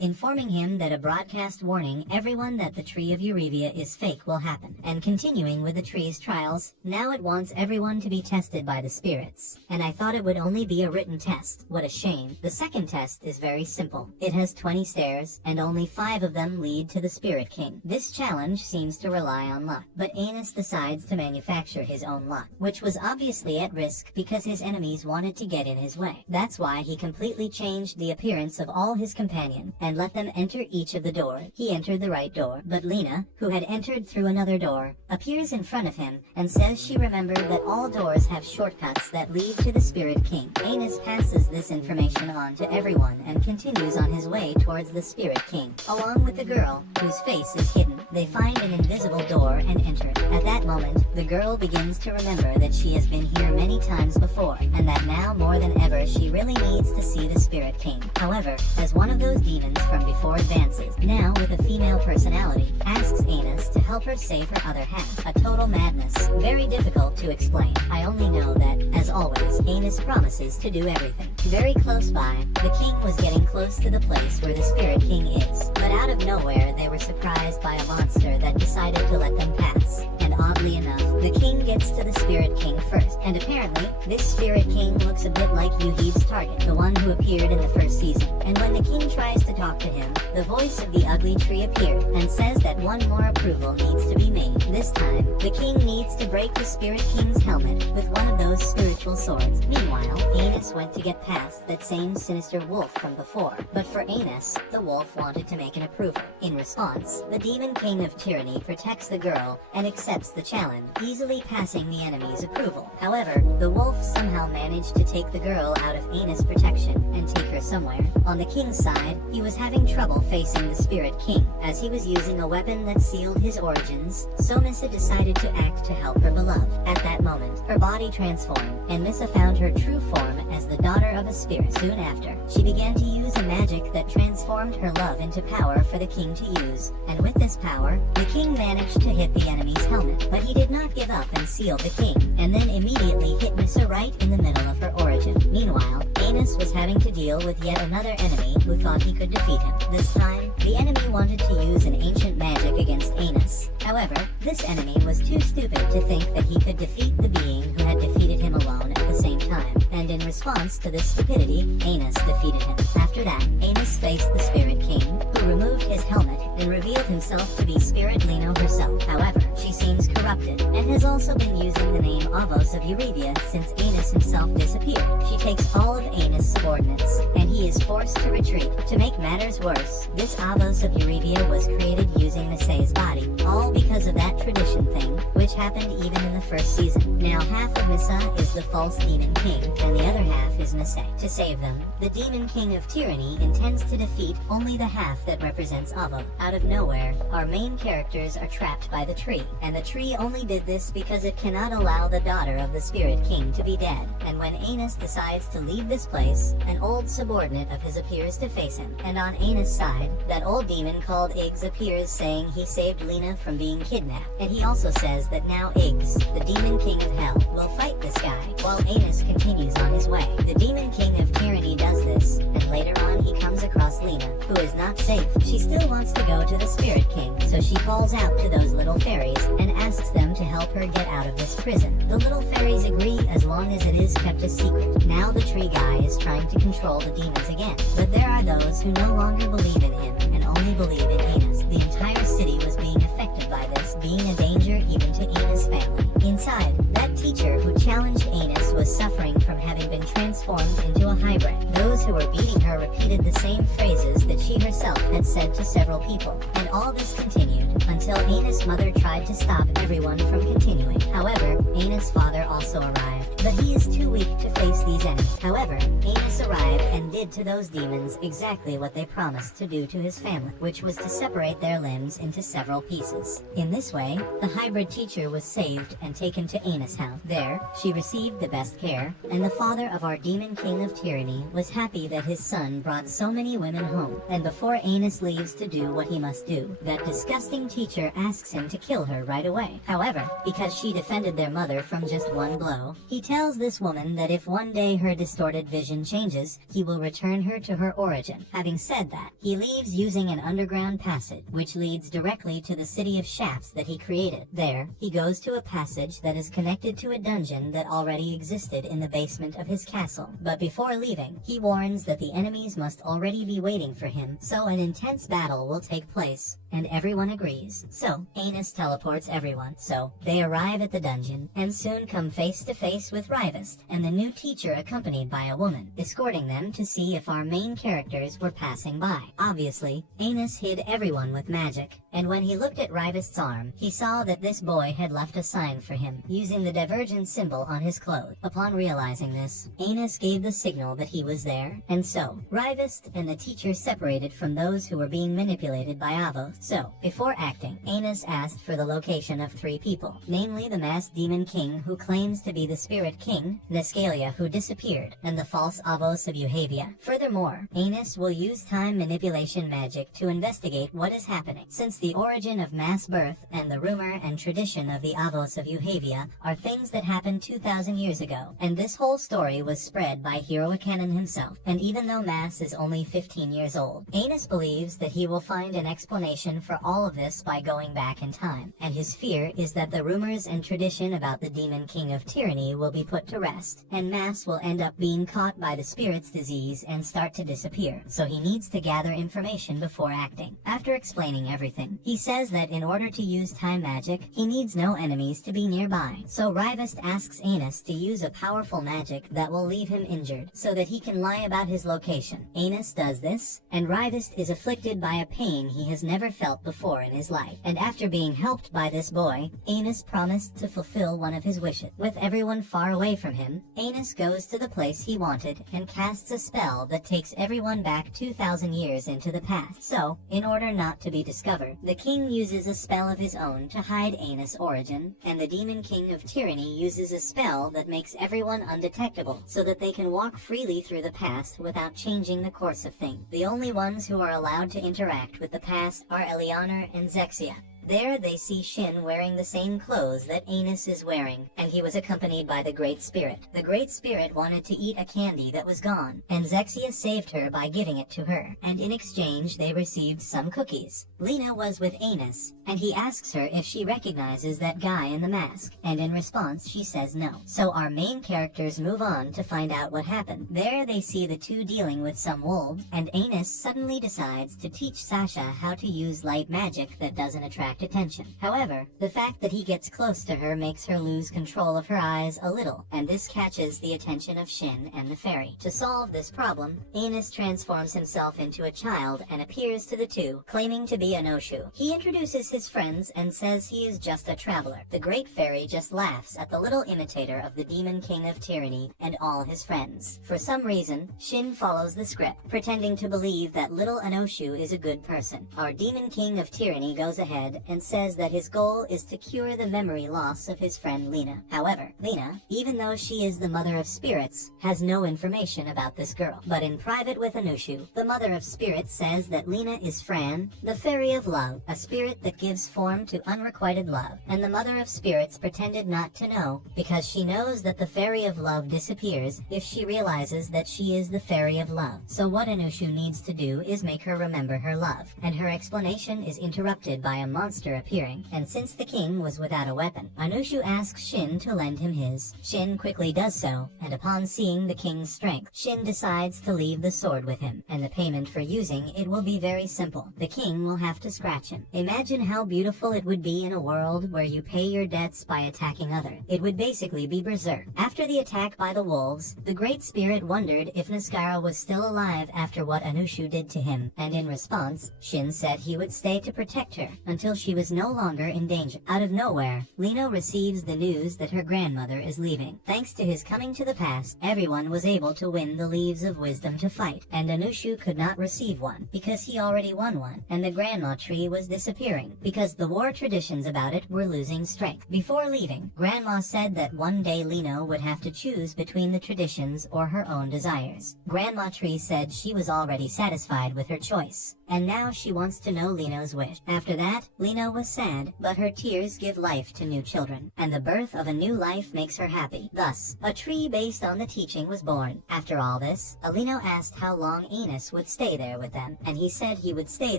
informing him that a broadcast warning everyone that the Tree of Eurevia is fake will happen. And continuing with the tree's trials, now it wants everyone to be tested by the spirits. And I thought it would only be a written test. What a shame. The second test is very simple. It has 20 stairs, and only 5 of them lead to the Spirit King. This challenge seems to rely on luck, but Anus decides to manufacture his own luck, which was obviously at risk because his enemies wanted to get in his way. That's why he completely changed the appearance of all his companions and let them enter each of the doors. He entered the right door, but Lena, who had entered through another door, appears in front of him and says she remembered that all doors have shortcuts that lead to the Spirit King. Anus passes this information on to everyone and continues on his way towards the Spirit King, along with the girl, whose face is hidden. They find an invisible door and enter it. At that moment, the girl begins to remember that she has been here many times before, and that now more than ever she really needs to see the Spirit King. However, as one of those demons from before advances, now with a female personality, asks Anus to help her save her other half. A total madness. Very difficult to explain. I only know that, as always, Anus promises to do everything. Very close by, the king was getting close to the place where the Spirit King is, but out of nowhere they were surprised by a monster that decided to let them pass. And oddly enough, the king gets to the Spirit King first, and apparently, this Spirit King looks a bit like Yuhi's target, the one who appeared in the first season. And when the king tries to talk to him, the voice of the ugly tree appeared, and says that one more approval needs to be made. This time, the king needs to break the Spirit King's helmet with one of those spiritual swords. Meanwhile, Anus went to get past that same sinister wolf from before, but for Anus, the wolf wanted to make an approval. In response, the demon king of tyranny protects the girl and accepts the challenge, easily passing the enemy's approval. However, the wolf somehow managed to take the girl out of Anus' protection and take her somewhere. On the king's side, he was having trouble facing the Spirit King, as he was using a weapon that sealed his origins, so Missa decided to act to help her beloved. At that moment, her body transformed, and Missa found her true form as the daughter of a spirit. Soon after, she began to use a magic that transformed her love into power for the king to use, and with this power, the king managed to hit the enemy's helmet, but he did not give up and sealed the king, and then immediately hit Missa right in the middle of her origin. Meanwhile, Anus was having to deal with yet another enemy who thought he could defeat him. This time, the enemy wanted to use an ancient magic against Anus. However, this enemy was too stupid to think that he could defeat the being who had defeated him alone at the same time, and in response to this stupidity, Anus defeated him. After that, Anus faced the Spirit King, who removed his helmet and revealed himself to be Spirit Leno herself. However, she seems corrupted, and has also been using the name Avos of Eurevia since Anus himself disappeared. She takes all of Anus' subordinates, and he is forced to retreat. To make matters worse, this Avos of Eurevia was created using Missa's body, all because of that tradition thing, which happened even in the first season. Now half of Missa is the false demon king, and the other half is Missa. To save them, the demon king of tyranny intends to defeat only the half that represents Avo. Out of nowhere, our main characters are trapped by the tree, and the tree only did this because it cannot allow the daughter of the Spirit King to be dead. And when Anus decides to leave this place, an old subordinate subordinate of his appears to face him, and on Anis' side, that old demon called Iggs appears saying he saved Lena from being kidnapped, and he also says that now Iggs, the demon king of hell, will fight this guy, while Anis continues on his way. The demon king of tyranny does this, and later on he comes across Lena, who is not safe. She still wants to go to the spirit king, so she calls out to those little fairies, and asks them to help her get out of this prison. The little fairies agree as long as it is kept a secret. Now the tree guy is trying to control the demons again, but there are those who no longer believe in him, and only believe in Anis. The entire city was being affected by this, being a danger even to Anis' family. Inside, that teacher who challenged Anis was suffering from having been transformed into a hybrid. Those who were beating her repeated the same phrases that she herself had said to several people, and all this continued until Anis' mother tried to stop everyone from continuing. However, Anis' father also arrived, but he is too weak to face these enemies. However, Anis arrived and did to those demons exactly what they promised to do to his family, which was to separate their limbs into several pieces. In this way, the hybrid teacher was saved and taken to Anis' house. There, she received the best care, and the father of our demon king of tyranny was happy that his son brought so many women home. And before Anis leaves to do what he must do, that disgusting teacher asks him to kill her right away. However, because she defended their mother from just one blow, he tells this woman that if one day her distorted vision changes, he will return her to her origin. Having said that, he leaves using an underground passage, which leads directly to the city of shafts that he created. There, he goes to a passage that is connected to a dungeon that already existed in the basement of his castle. But before leaving, he warns that the enemies must already be waiting for him, so an intense battle will take place, and everyone agrees. So, Anis teleports everyone, so they arrive at the dungeon, and soon come face to face with Rivest, and the new teacher accompanied by a woman, escorting them to see if our main characters were passing by. Obviously, Anis hid everyone with magic, and when he looked at Rivest's arm, he saw that this boy had left a sign for him, using the divergent symbol on his clothes. Upon realizing this, Anis gave the signal that he was there, and so, Rivest and the teacher separated from those who were being manipulated by Avos. So, before acting, Anis asked for the location of 3 people, namely the masked demon king who claims to be the spirit king, Nescalia who disappeared, and the false Avos of Euhavia. Furthermore, Anis will use time manipulation magic to investigate what is happening, since the origin of mass birth and the rumor and tradition of the Avos of Euhavia are things that happened 2,000 years ago, and this whole story was spread by Hieroikanon himself. And even though Mass is only 15 years old, Anis believes that he will find an explanation for all of this by going back in time, and his fear is that the rumors and tradition about the demon king of tyranny will be put to rest, and Mass will end up being caught by the spirit's disease and start to disappear, so he needs to gather information before acting. After explaining everything, he says that in order to use time magic, he needs no enemies to be nearby, so Rivest asks Anis to use a powerful magic that will leave him injured, so that he can lie about his location. Anis does this, and Rivest is afflicted by a pain he has never felt before in his life, and after being helped by this boy, Anis promised to fulfill one of his wishes. With everyone far away from him, Anis goes to the place he wanted and casts a spell that takes everyone back 2,000 years into the past. So, in order not to be discovered, the king uses a spell of his own to hide Anis' origin, and the demon king of tyranny uses a spell that makes everyone undetectable, so that they can walk freely through the past without changing the course of things. The only ones who are allowed to interact with the past are Eleanor and Zexia. There they see Shin wearing the same clothes that Anis is wearing, and he was accompanied by the Great Spirit. The Great Spirit wanted to eat a candy that was gone, and Zexia saved her by giving it to her, and in exchange they received some cookies. Lena was with Anis, and he asks her if she recognizes that guy in the mask, and in response she says no. So our main characters move on to find out what happened. There they see the two dealing with some wolves, and Anis suddenly decides to teach Sasha how to use light magic that doesn't attract attention. However, the fact that he gets close to her makes her lose control of her eyes a little, and this catches the attention of Shin and the fairy. To solve this problem, Anis transforms himself into a child and appears to the two, claiming to be an Oshu. He introduces his friends and says he is just a traveler. The great fairy just laughs at the little imitator of the demon king of tyranny and all his friends. For some reason, Shin follows the script, pretending to believe that little Anoshu is a good person. Our demon king of tyranny goes ahead and says that his goal is to cure the memory loss of his friend Lena. However, Lena, even though she is the mother of spirits, has no information about this girl. But in private with Anushu, the mother of spirits says that Lena is Fran, the fairy of love, a spirit that gives form to unrequited love. And the mother of spirits pretended not to know, because she knows that the fairy of love disappears if she realizes that she is the fairy of love. So what Anushu needs to do is make her remember her love, and her explanation is interrupted by a monster appearing. And since the king was without a weapon, Anushu asks Shin to lend him his. Shin quickly does so, and upon seeing the king's strength, Shin decides to leave the sword with him, and the payment for using it will be very simple. The king will have to scratch him. Imagine how beautiful it would be in a world where you pay your debts by attacking others. It would basically be berserk. After the attack by the wolves, the Great Spirit wondered if Niskara was still alive after what Anushu did to him, and in response, Shin said he would stay to protect her until she was no longer in danger. Out of nowhere, Lino receives the news that her grandmother is leaving. Thanks to his coming to the pass, everyone was able to win the Leaves of Wisdom to fight, and Anushu could not receive one because he already won one, and the grandma tree was disappearing because the war traditions about it were losing strength. Before leaving, Grandma said that one day Lino would have to choose between the traditions or her own desires. Grandma Tree said she was already satisfied with her choice, and now she wants to know Lino's wish. After that, Lino was sad, but her tears give life to new children, and the birth of a new life makes her happy. Thus, a tree based on the teaching was born. After all this, Alino asked how long Enos would stay there with them, and he said he would stay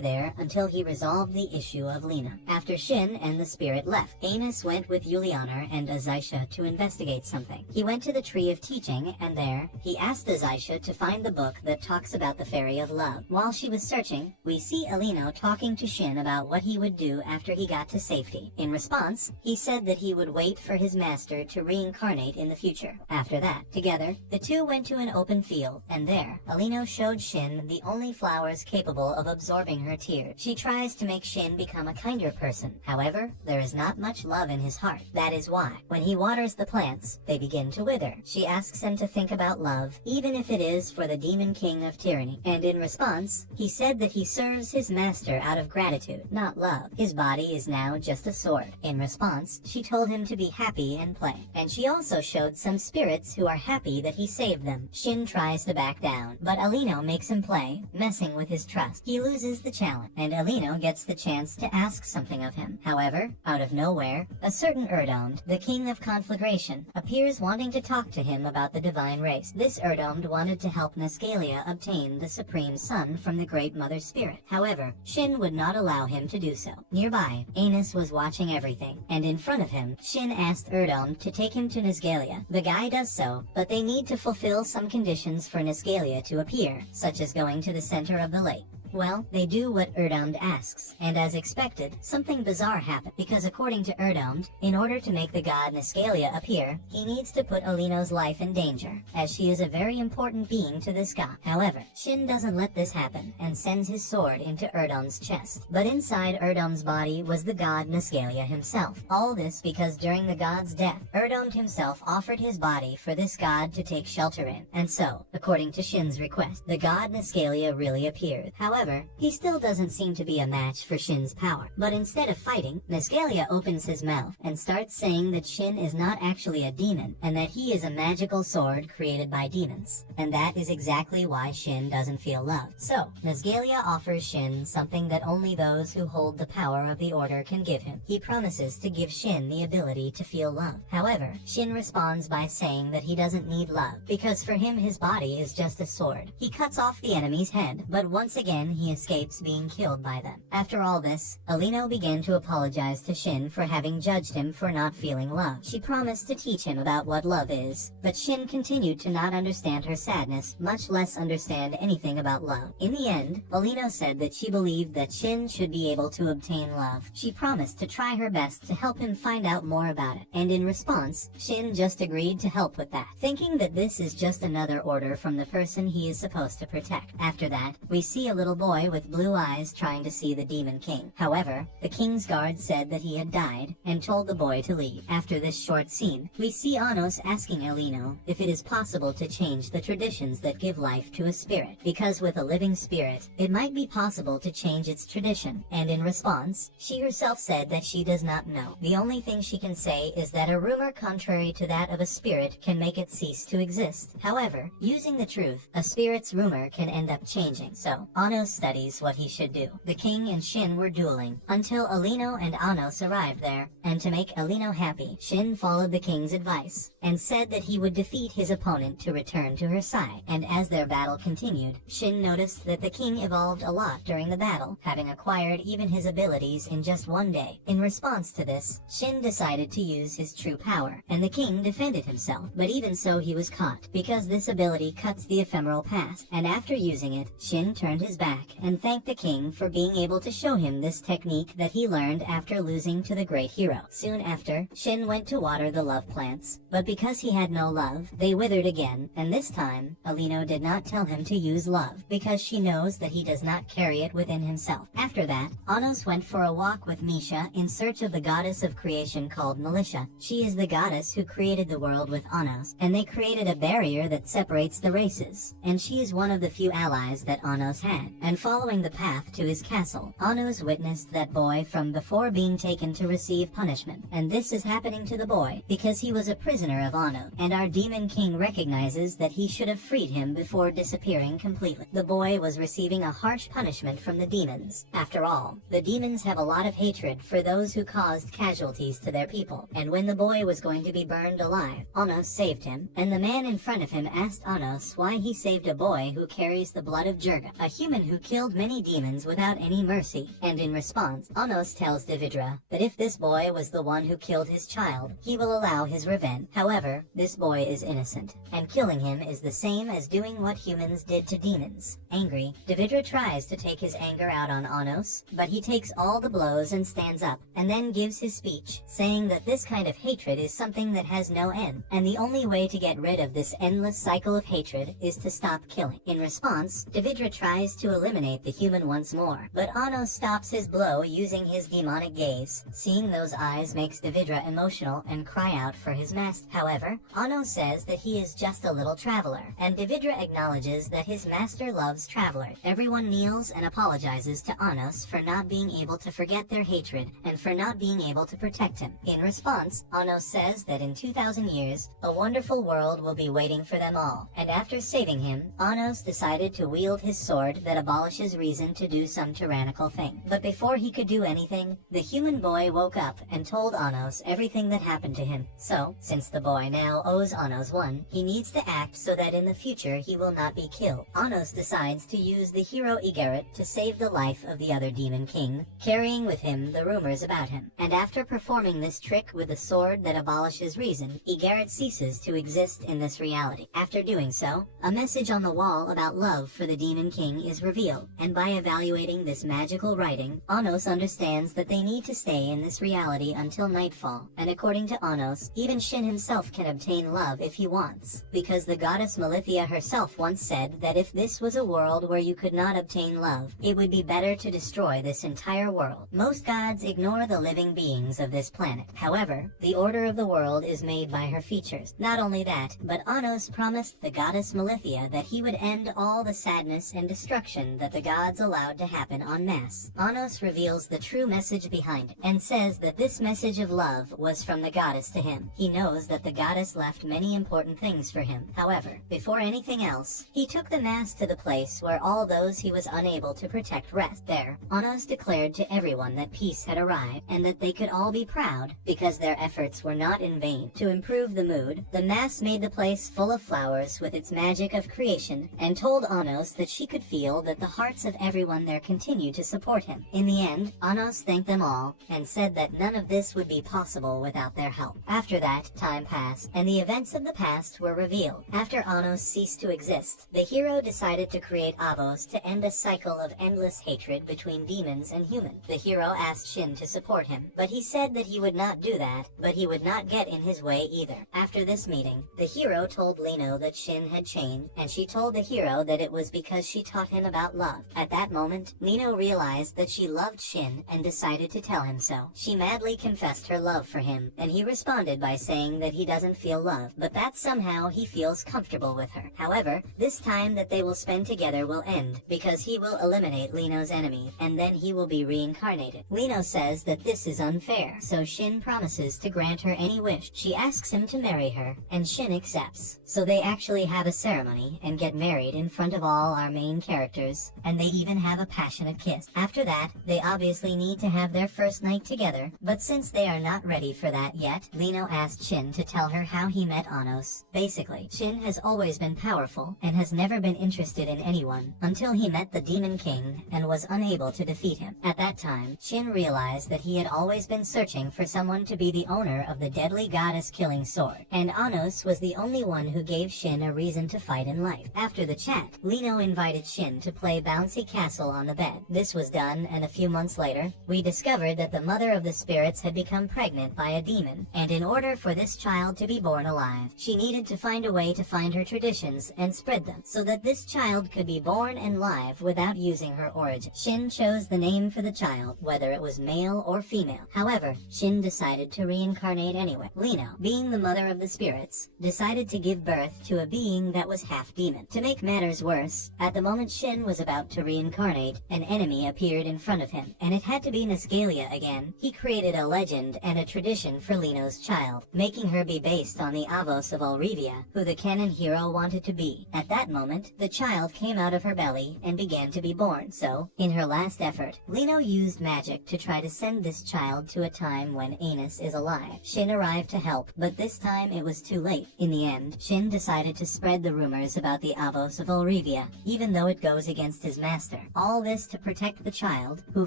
there until he resolved the issue of Lena. After Shin and the spirit left, Enos went with Juliana and Azaisha to investigate something. He went to the Tree of Teaching, and there, he asked Azaisha to find the book that talks about the Fairy of Love. While she was searching, we see Alino talking to Shin about what he would do after he got to safety. In response, he said that he would wait for his master to reincarnate in the future. After that, together, the two went to an open field, and there, Alino showed Shin the only flowers capable of absorbing her tears. She tries to make Shin become a kinder person. However, there is not much love in his heart. That is why, when he waters the plants, they begin to wither. She asks him to think about love, even if it is for the Demon King of Tyranny. And in response, he said that he serves his master out of gratitude, not love. His body is now just a sword. In response, she told him to be happy and play. And she also showed some spirits who are happy that he saved them. Shin tries to back down, but Alino makes him play, messing with his trust. He loses the challenge, and Alino gets the chance to ask something of him. However, out of nowhere, a certain Erdomed, the king of conflagration, appears wanting to talk to him about the divine race. This Erdomed wanted to help Nescalia obtain the supreme sun from the great mother spirit. However, Shin would not allow him to do so. Nearby, Enos was watching everything, and in front of him, Shin asked Erdomed to take him to Nescalia. The guy does so, but they need to fulfill some conditions for Nescalia to appear, such as going to the center of the lake. Well, they do what Erdomed asks, and as expected, something bizarre happened, because according to Erdomed, in order to make the god Nescalia appear, he needs to put Alino's life in danger, as she is a very important being to this god. However, Shin doesn't let this happen, and sends his sword into Erdomed's chest. But inside Erdomed's body was the god Nescalia himself. All this because during the god's death, Erdomed himself offered his body for this god to take shelter in, and so, according to Shin's request, the god Nescalia really appeared. However, he still doesn't seem to be a match for Shin's power. But instead of fighting, Nescalia opens his mouth and starts saying that Shin is not actually a demon, and that he is a magical sword created by demons. And that is exactly why Shin doesn't feel love. So, Nescalia offers Shin something that only those who hold the power of the order can give him. He promises to give Shin the ability to feel love. However, Shin responds by saying that he doesn't need love, because for him his body is just a sword. He cuts off the enemy's head, but once again he escapes being killed by them. After all this, Alino began to apologize to Shin for having judged him for not feeling love. She promised to teach him about what love is, but Shin continued to not understand her sadness, much less understand anything about love. In the end, Alino said that she believed that Shin should be able to obtain love. She promised to try her best to help him find out more about it, and in response, Shin just agreed to help with that, thinking that this is just another order from the person he is supposed to protect. After that, we see a little little boy with blue eyes trying to see the Demon King. However, the king's guard said that he had died and told the boy to leave. After this short scene, we see Anos asking Elino if it is possible to change the traditions that give life to a spirit, because with a living spirit, it might be possible to change its tradition, and in response, she herself said that she does not know. The only thing she can say is that a rumor contrary to that of a spirit can make it cease to exist. However, using the truth, a spirit's rumor can end up changing, so Anos studies what he should do. The king and Shin were dueling, until Elino and Anos arrived there, and to make Elino happy, Shin followed the king's advice, and said that he would defeat his opponent to return to her side. And as their battle continued, Shin noticed that the king evolved a lot during the battle, having acquired even his abilities in just one day. In response to this, Shin decided to use his true power, and the king defended himself, but even so he was caught, because this ability cuts the ephemeral past, and after using it, Shin turned his back and thanked the king for being able to show him this technique that he learned after losing to the great hero. Soon after, Shin went to water the love plants, but because he had no love, they withered again, and this time, Elino did not tell him to use love, because she knows that he does not carry it within himself. After that, Anos went for a walk with Misha in search of the goddess of creation called Melisha. She is the goddess who created the world with Anos, and they created a barrier that separates the races, and she is one of the few allies that Anos had. And following the path to his castle, Anos witnessed that boy from before being taken to receive punishment, and this is happening to the boy because he was a prisoner of Ano, and our Demon King recognizes that he should have freed him before disappearing completely. The boy was receiving a harsh punishment from the demons. After all, the demons have a lot of hatred for those who caused casualties to their people, and when the boy was going to be burned alive, Anos saved him, and the man in front of him asked Anos why he saved a boy who carries the blood of Jurga, a human who killed many demons without any mercy, and in response, Anos tells Devidra that if this boy was the one who killed his child, he will allow his revenge. However, this boy is innocent, and killing him is the same as doing what humans did to demons. Angry, Devidra tries to take his anger out on Anos, but he takes all the blows and stands up, and then gives his speech, saying that this kind of hatred is something that has no end, and the only way to get rid of this endless cycle of hatred is to stop killing. In response, Devidra tries to eliminate the human once more, but Anos stops his blow using his demonic gaze. Seeing those eyes makes Devidra emotional and cry out for his master. However, Anos says that he is just a little traveler, and Devidra acknowledges that his master loves travelers. Everyone kneels and apologizes to Anos for not being able to forget their hatred and for not being able to protect him. In response, Anos says that in 2,000 years, a wonderful world will be waiting for them all, and after saving him, Anos decided to wield his sword that abolishes reason to do some tyrannical thing. But before he could do anything, the human boy woke up and told Anos everything that happened to him. So, since the boy now owes Anos one, he needs to act so that in the future he will not be killed. Anos decides to use the hero Igaret to save the life of the other Demon King, carrying with him the rumors about him. And after performing this trick with a sword that abolishes reason, Igaret ceases to exist in this reality. After doing so, a message on the wall about love for the Demon King is revealed, and by evaluating this magical writing, Anos understands that they need to stay in this reality until nightfall, and according to Anos, even Shin himself can obtain love if he wants, because the goddess Melithia herself once said that if this was a world where you could not obtain love, it would be better to destroy this entire world. Most gods ignore the living beings of this planet. However, the order of the world is made by her features. Not only that, but Anos promised the goddess Melithia that he would end all the sadness and destruction that the gods allowed to happen en masse. Anos reveals the true message behind it, and says that this message of love was from the goddess to him. He knows that the goddess left many important things for him. However, before anything else, he took the mass to the place where all those he was unable to protect rest. There, Anos declared to everyone that peace had arrived, and that they could all be proud, because their efforts were not in vain. To improve the mood, the mass made the place full of flowers with its magic of creation, and told Anos that she could feel that the hearts of everyone there continued to support him. In the end, Anos thanked them all, and said that none of this would be possible without their help. After that, time passed, and the events of the past were revealed. After Anos ceased to exist, the hero decided to create Avos to end a cycle of endless hatred between demons and humans. The hero asked Shin to support him, but he said that he would not do that, but he would not get in his way either. After this meeting, the hero told Lino that Shin had changed, and she told the hero that it was because she taught him about about love. At that moment, Lino realized that she loved Shin and decided to tell him so. She madly confessed her love for him, and he responded by saying that he doesn't feel love, but that somehow he feels comfortable with her. However, this time that they will spend together will end, because he will eliminate Lino's enemy, and then he will be reincarnated. Lino says that this is unfair, so Shin promises to grant her any wish. She asks him to marry her, and Shin accepts. So they actually have a ceremony and get married in front of all our main characters, and they even have a passionate kiss. After that, they obviously need to have their first night together, but since they are not ready for that yet, Lino asked Shin to tell her how he met Anos. Basically, Shin has always been powerful and has never been interested in anyone until he met the Demon King and was unable to defeat him. At that time, Shin realized that he had always been searching for someone to be the owner of the deadly goddess-killing sword, and Anos was the only one who gave Shin a reason to fight in life. After the chat, Lino invited Shin to play bouncy castle on the bed. This was done, and a few months later, we discovered that the mother of the spirits had become pregnant by a demon, and in order for this child to be born alive, she needed to find a way to find her traditions and spread them, so that this child could be born and live without using her origin. Shin chose the name for the child, whether it was male or female. However, Shin decided to reincarnate anyway. Lino, being the mother of the spirits, decided to give birth to a being that was half demon. To make matters worse, at the moment Shin was about to reincarnate, an enemy appeared in front of him, and it had to be Nascalia again. He created a legend and a tradition for Lino's child, making her be based on the Avos of Olrivia, who the canon hero wanted to be. At that moment, the child came out of her belly and began to be born, so, in her last effort, Lino used magic to try to send this child to a time when Anis is alive. Shin arrived to help, but this time it was too late. In the end, Shin decided to spread the rumors about the Avos of Olrivia, even though it goes against his master. All this to protect the child, who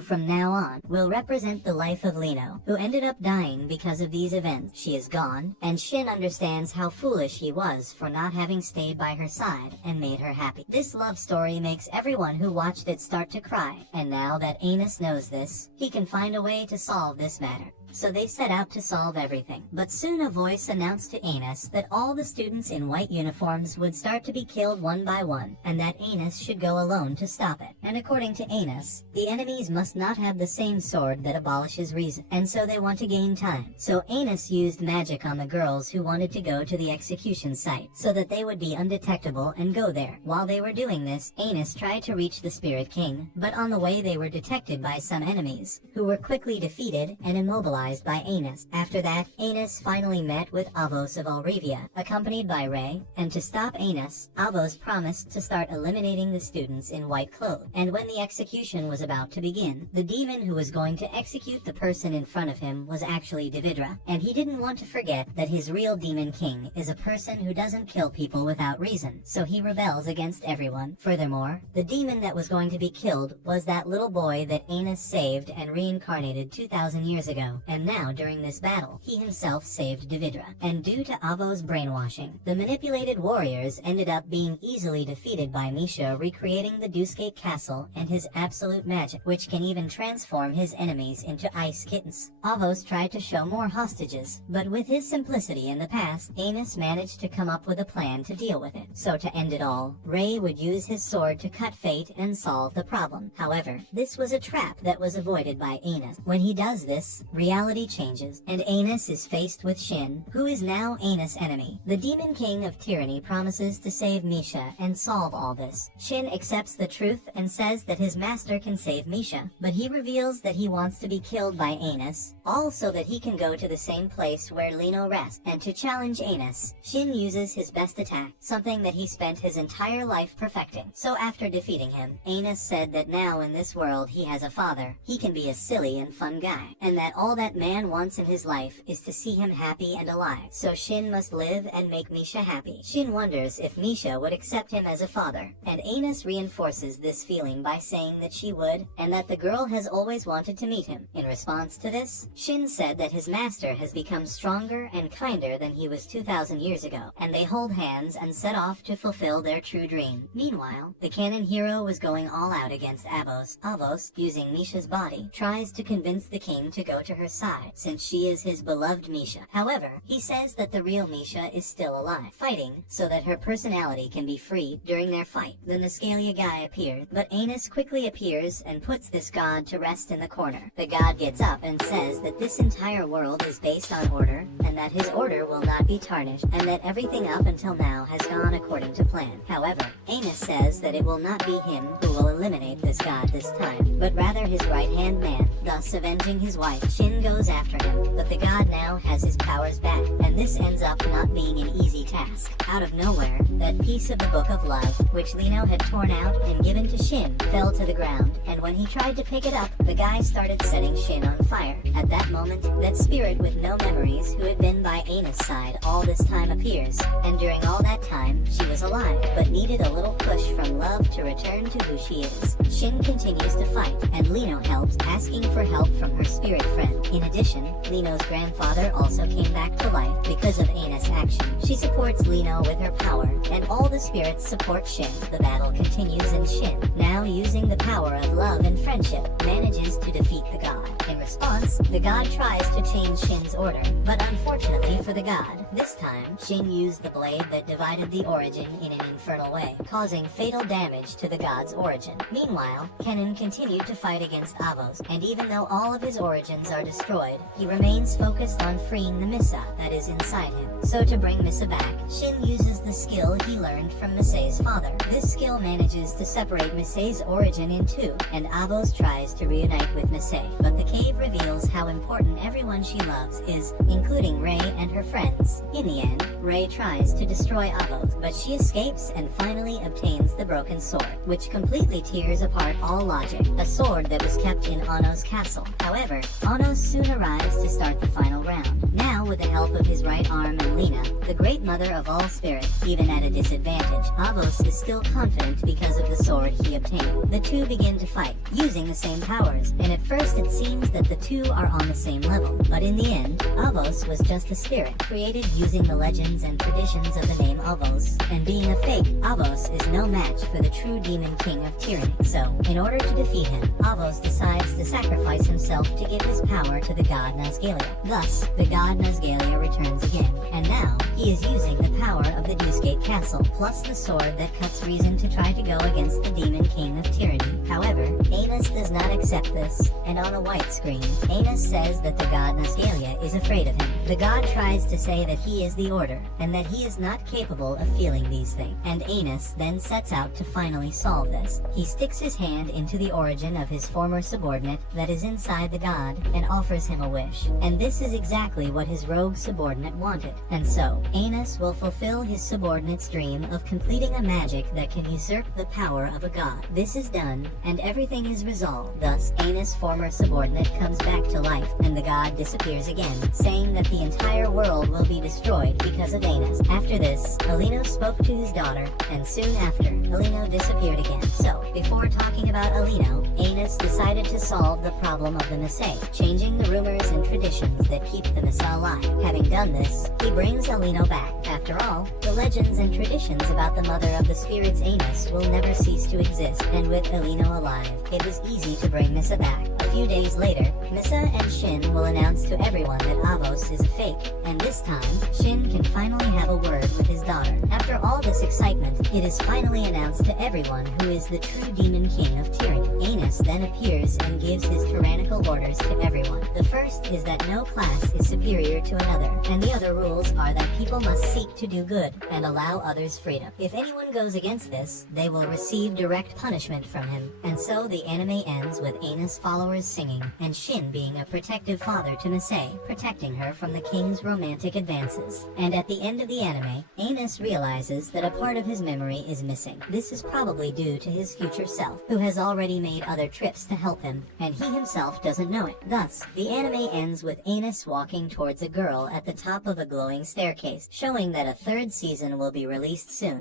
from now on will represent the life of Lino, who ended up dying because of these events. She is gone, and Shin understands how foolish he was for not having stayed by her side and made her happy. This love story makes everyone who watched it start to cry, and now that Anis knows this, he can find a way to solve this matter. So they set out to solve everything. But soon a voice announced to Anis that all the students in white uniforms would start to be killed one by one, and that Anis should go alone to stop it. And according to Anis, the enemies must not have the same sword that abolishes reason, and so they want to gain time. So Anis used magic on the girls who wanted to go to the execution site, so that they would be undetectable and go there. While they were doing this, Anis tried to reach the Spirit King, but on the way they were detected by some enemies, who were quickly defeated and immobilized by Anis. After that, Anis finally met with Avos of Olrivia, accompanied by Ray, and to stop Anis, Avos promised to start eliminating the students in white clothes. And when the execution was about to begin, the demon who was going to execute the person in front of him was actually Davidra, and he didn't want to forget that his real demon king is a person who doesn't kill people without reason, so he rebels against everyone. Furthermore, the demon that was going to be killed was that little boy that Anis saved and reincarnated 2,000 years ago, and now during this battle, he himself saved Davidra. And due to Avo's brainwashing, the manipulated warriors ended up being easily defeated by Misha recreating the Dusegate Castle and his absolute magic, which can even transform his enemies into ice kittens. Avos tried to show more hostages, but with his simplicity in the past, Anis managed to come up with a plan to deal with it. So to end it all, Ray would use his sword to cut fate and solve the problem. However, this was a trap that was avoided by Anis. When he does this, reality changes, and Anis is faced with Shin, who is now Anis' enemy. The Demon King of Tyranny promises to save Misha and solve all this. Shin accepts the truth and says that his master can save Misha, but he reveals that he wants to be killed by Anis, all so that he can go to the same place where Lino rests. And to challenge Anis, Shin uses his best attack, something that he spent his entire life perfecting. So after defeating him, Anis said that now in this world he has a father, he can be a silly and fun guy, and that all that man wants in his life is to see him happy and alive. So Shin must live and make Misha happy. Shin wonders if Misha would accept him as a father, and Anis reinforces this feeling by saying that she would, and that the girl has always wanted to meet him. In response to this, Shin said that his master has become stronger and kinder than he was 2,000 years ago, and they hold hands and set off to fulfill their true dream. Meanwhile, the canon hero was going all out against Avos. Avos, using Misha's body, tries to convince the king to go to her side, since she is his beloved Misha. However, he says that the real Misha is still alive, fighting so that her personality can be freed during their fight. The Nascalia guy appeared, but Anus quickly appears and puts this god to rest in the corner. The god gets up and says that this entire world is based on order, and that his order will not be tarnished, and that everything up until now has gone according to plan. However, Anus says that it will not be him who will eliminate this god this time, but rather his right-hand man, thus avenging his wife. Shin goes after him, but the god now has his powers back, and this ends up not being an easy task. Out of nowhere, that piece of the Book of Love, which Lino had torn out and given to Shin, fell to the ground, and when he tried to pick it up, the guy started setting Shin on fire. At that moment, that spirit with no memories who had been by Anus' side all this time appears, and during all that time, she was alive, but needed a little push from love to return to who she is. Shin continues to fight, and Lino helps, asking for help from her spirit friend. In addition, Lino's grandfather also came back to life because of Anus' action. She supports Lino with her power, and all the spirits support Shin. The battle continues, and Shin, now using the power of love and friendship, manages to defeat the god. In response, the god tries to change Shin's order, but unfortunately for the god, this time, Shin used the blade that divided the origin in an infernal way, causing fatal damage to the god's origin. Meanwhile, Kennen continued to fight against Avos, and even though all of his origins are destroyed, he remains focused on freeing the Missa that is inside him. So to bring Missa back, Shin uses the skill he learned from Misei's father. This skill manages to separate Misei's origin in two, and Avos tries to reunite with Misei, but the cave reveals how important everyone she loves is, including Rei and her friends. In the end, Rei tries to destroy Avos, but she escapes and finally obtains the broken sword, which completely tears apart all logic, a sword that was kept in Anno's castle. However, Anno soon arrives to start the final round. Now, with the help of his right arm and Lena, the great mother of all spirit, even at a disadvantage, Avos is still confident because of the sword he obtained. The two begin to fight, using the same powers, and at first it seems that the two are on the same level, but in the end, Avos was just a spirit, created using the legends and traditions of the name Avos, and being a fake, Avos is no match for the true demon king of tyranny. So, in order to defeat him, Avos decides to sacrifice himself to give his power to the god Nazgalia. Thus, the god Nazgalia returns again, and now, he is using the power of the Deucegate Castle, plus the sword that cuts reason to try to go against the demon king of tyranny. However, Anus does not accept this, and on a white screen, Anus says that the god Nazgalia is afraid of him. The god tries to say that he is the Order, and that he is not capable of feeling these things, and Anus then sets out to finally solve this. He sticks his hand into the origin of his former subordinate that is inside the god, and offers him a wish. And this is exactly what his rogue subordinate wanted. And so, Anus will fulfill his subordinate's dream of completing a magic that can usurp the power of a god. This is done, and everything is resolved. Thus, Anus' former subordinate comes back to life, and the god disappears again, saying that the entire world will be destroyed because of Anus. After this, Alino spoke to his daughter, and soon after, Alino disappeared again. So, before talking about Alino, Anus decided to solve the problem of the Misei, changing the rumors and traditions that keep the Missa alive. Having done this, he brings Alino back. After all, the legends and traditions about the mother of the spirits Anus will never cease to exist, and with Alino alive, it was easy to bring Missa back. A few days later, Missa and Shin will announce to everyone that Avos is a fake, and this time, Shin can finally have a word with his daughter. After all this excitement, it is finally announced to everyone who is the true demon king of tyranny. Anus then appears and gives his tyrannical orders to everyone. The first is that no class is superior to another, and the other rules are that people must seek to do good and allow others freedom. If anyone goes against this, they will receive direct punishment from him. And so the anime ends with Anus' followers singing, and Shin being a protective father to Misei, protecting her from the king's romantic advances. And at the end of the anime, Anus realizes that a part of his memory is missing. This is probably due to his future self, who has already made other trips to help him, and he himself doesn't know it. Thus, the anime ends with Anus walking towards a girl at the top of a glowing staircase, showing that a third season will be released soon.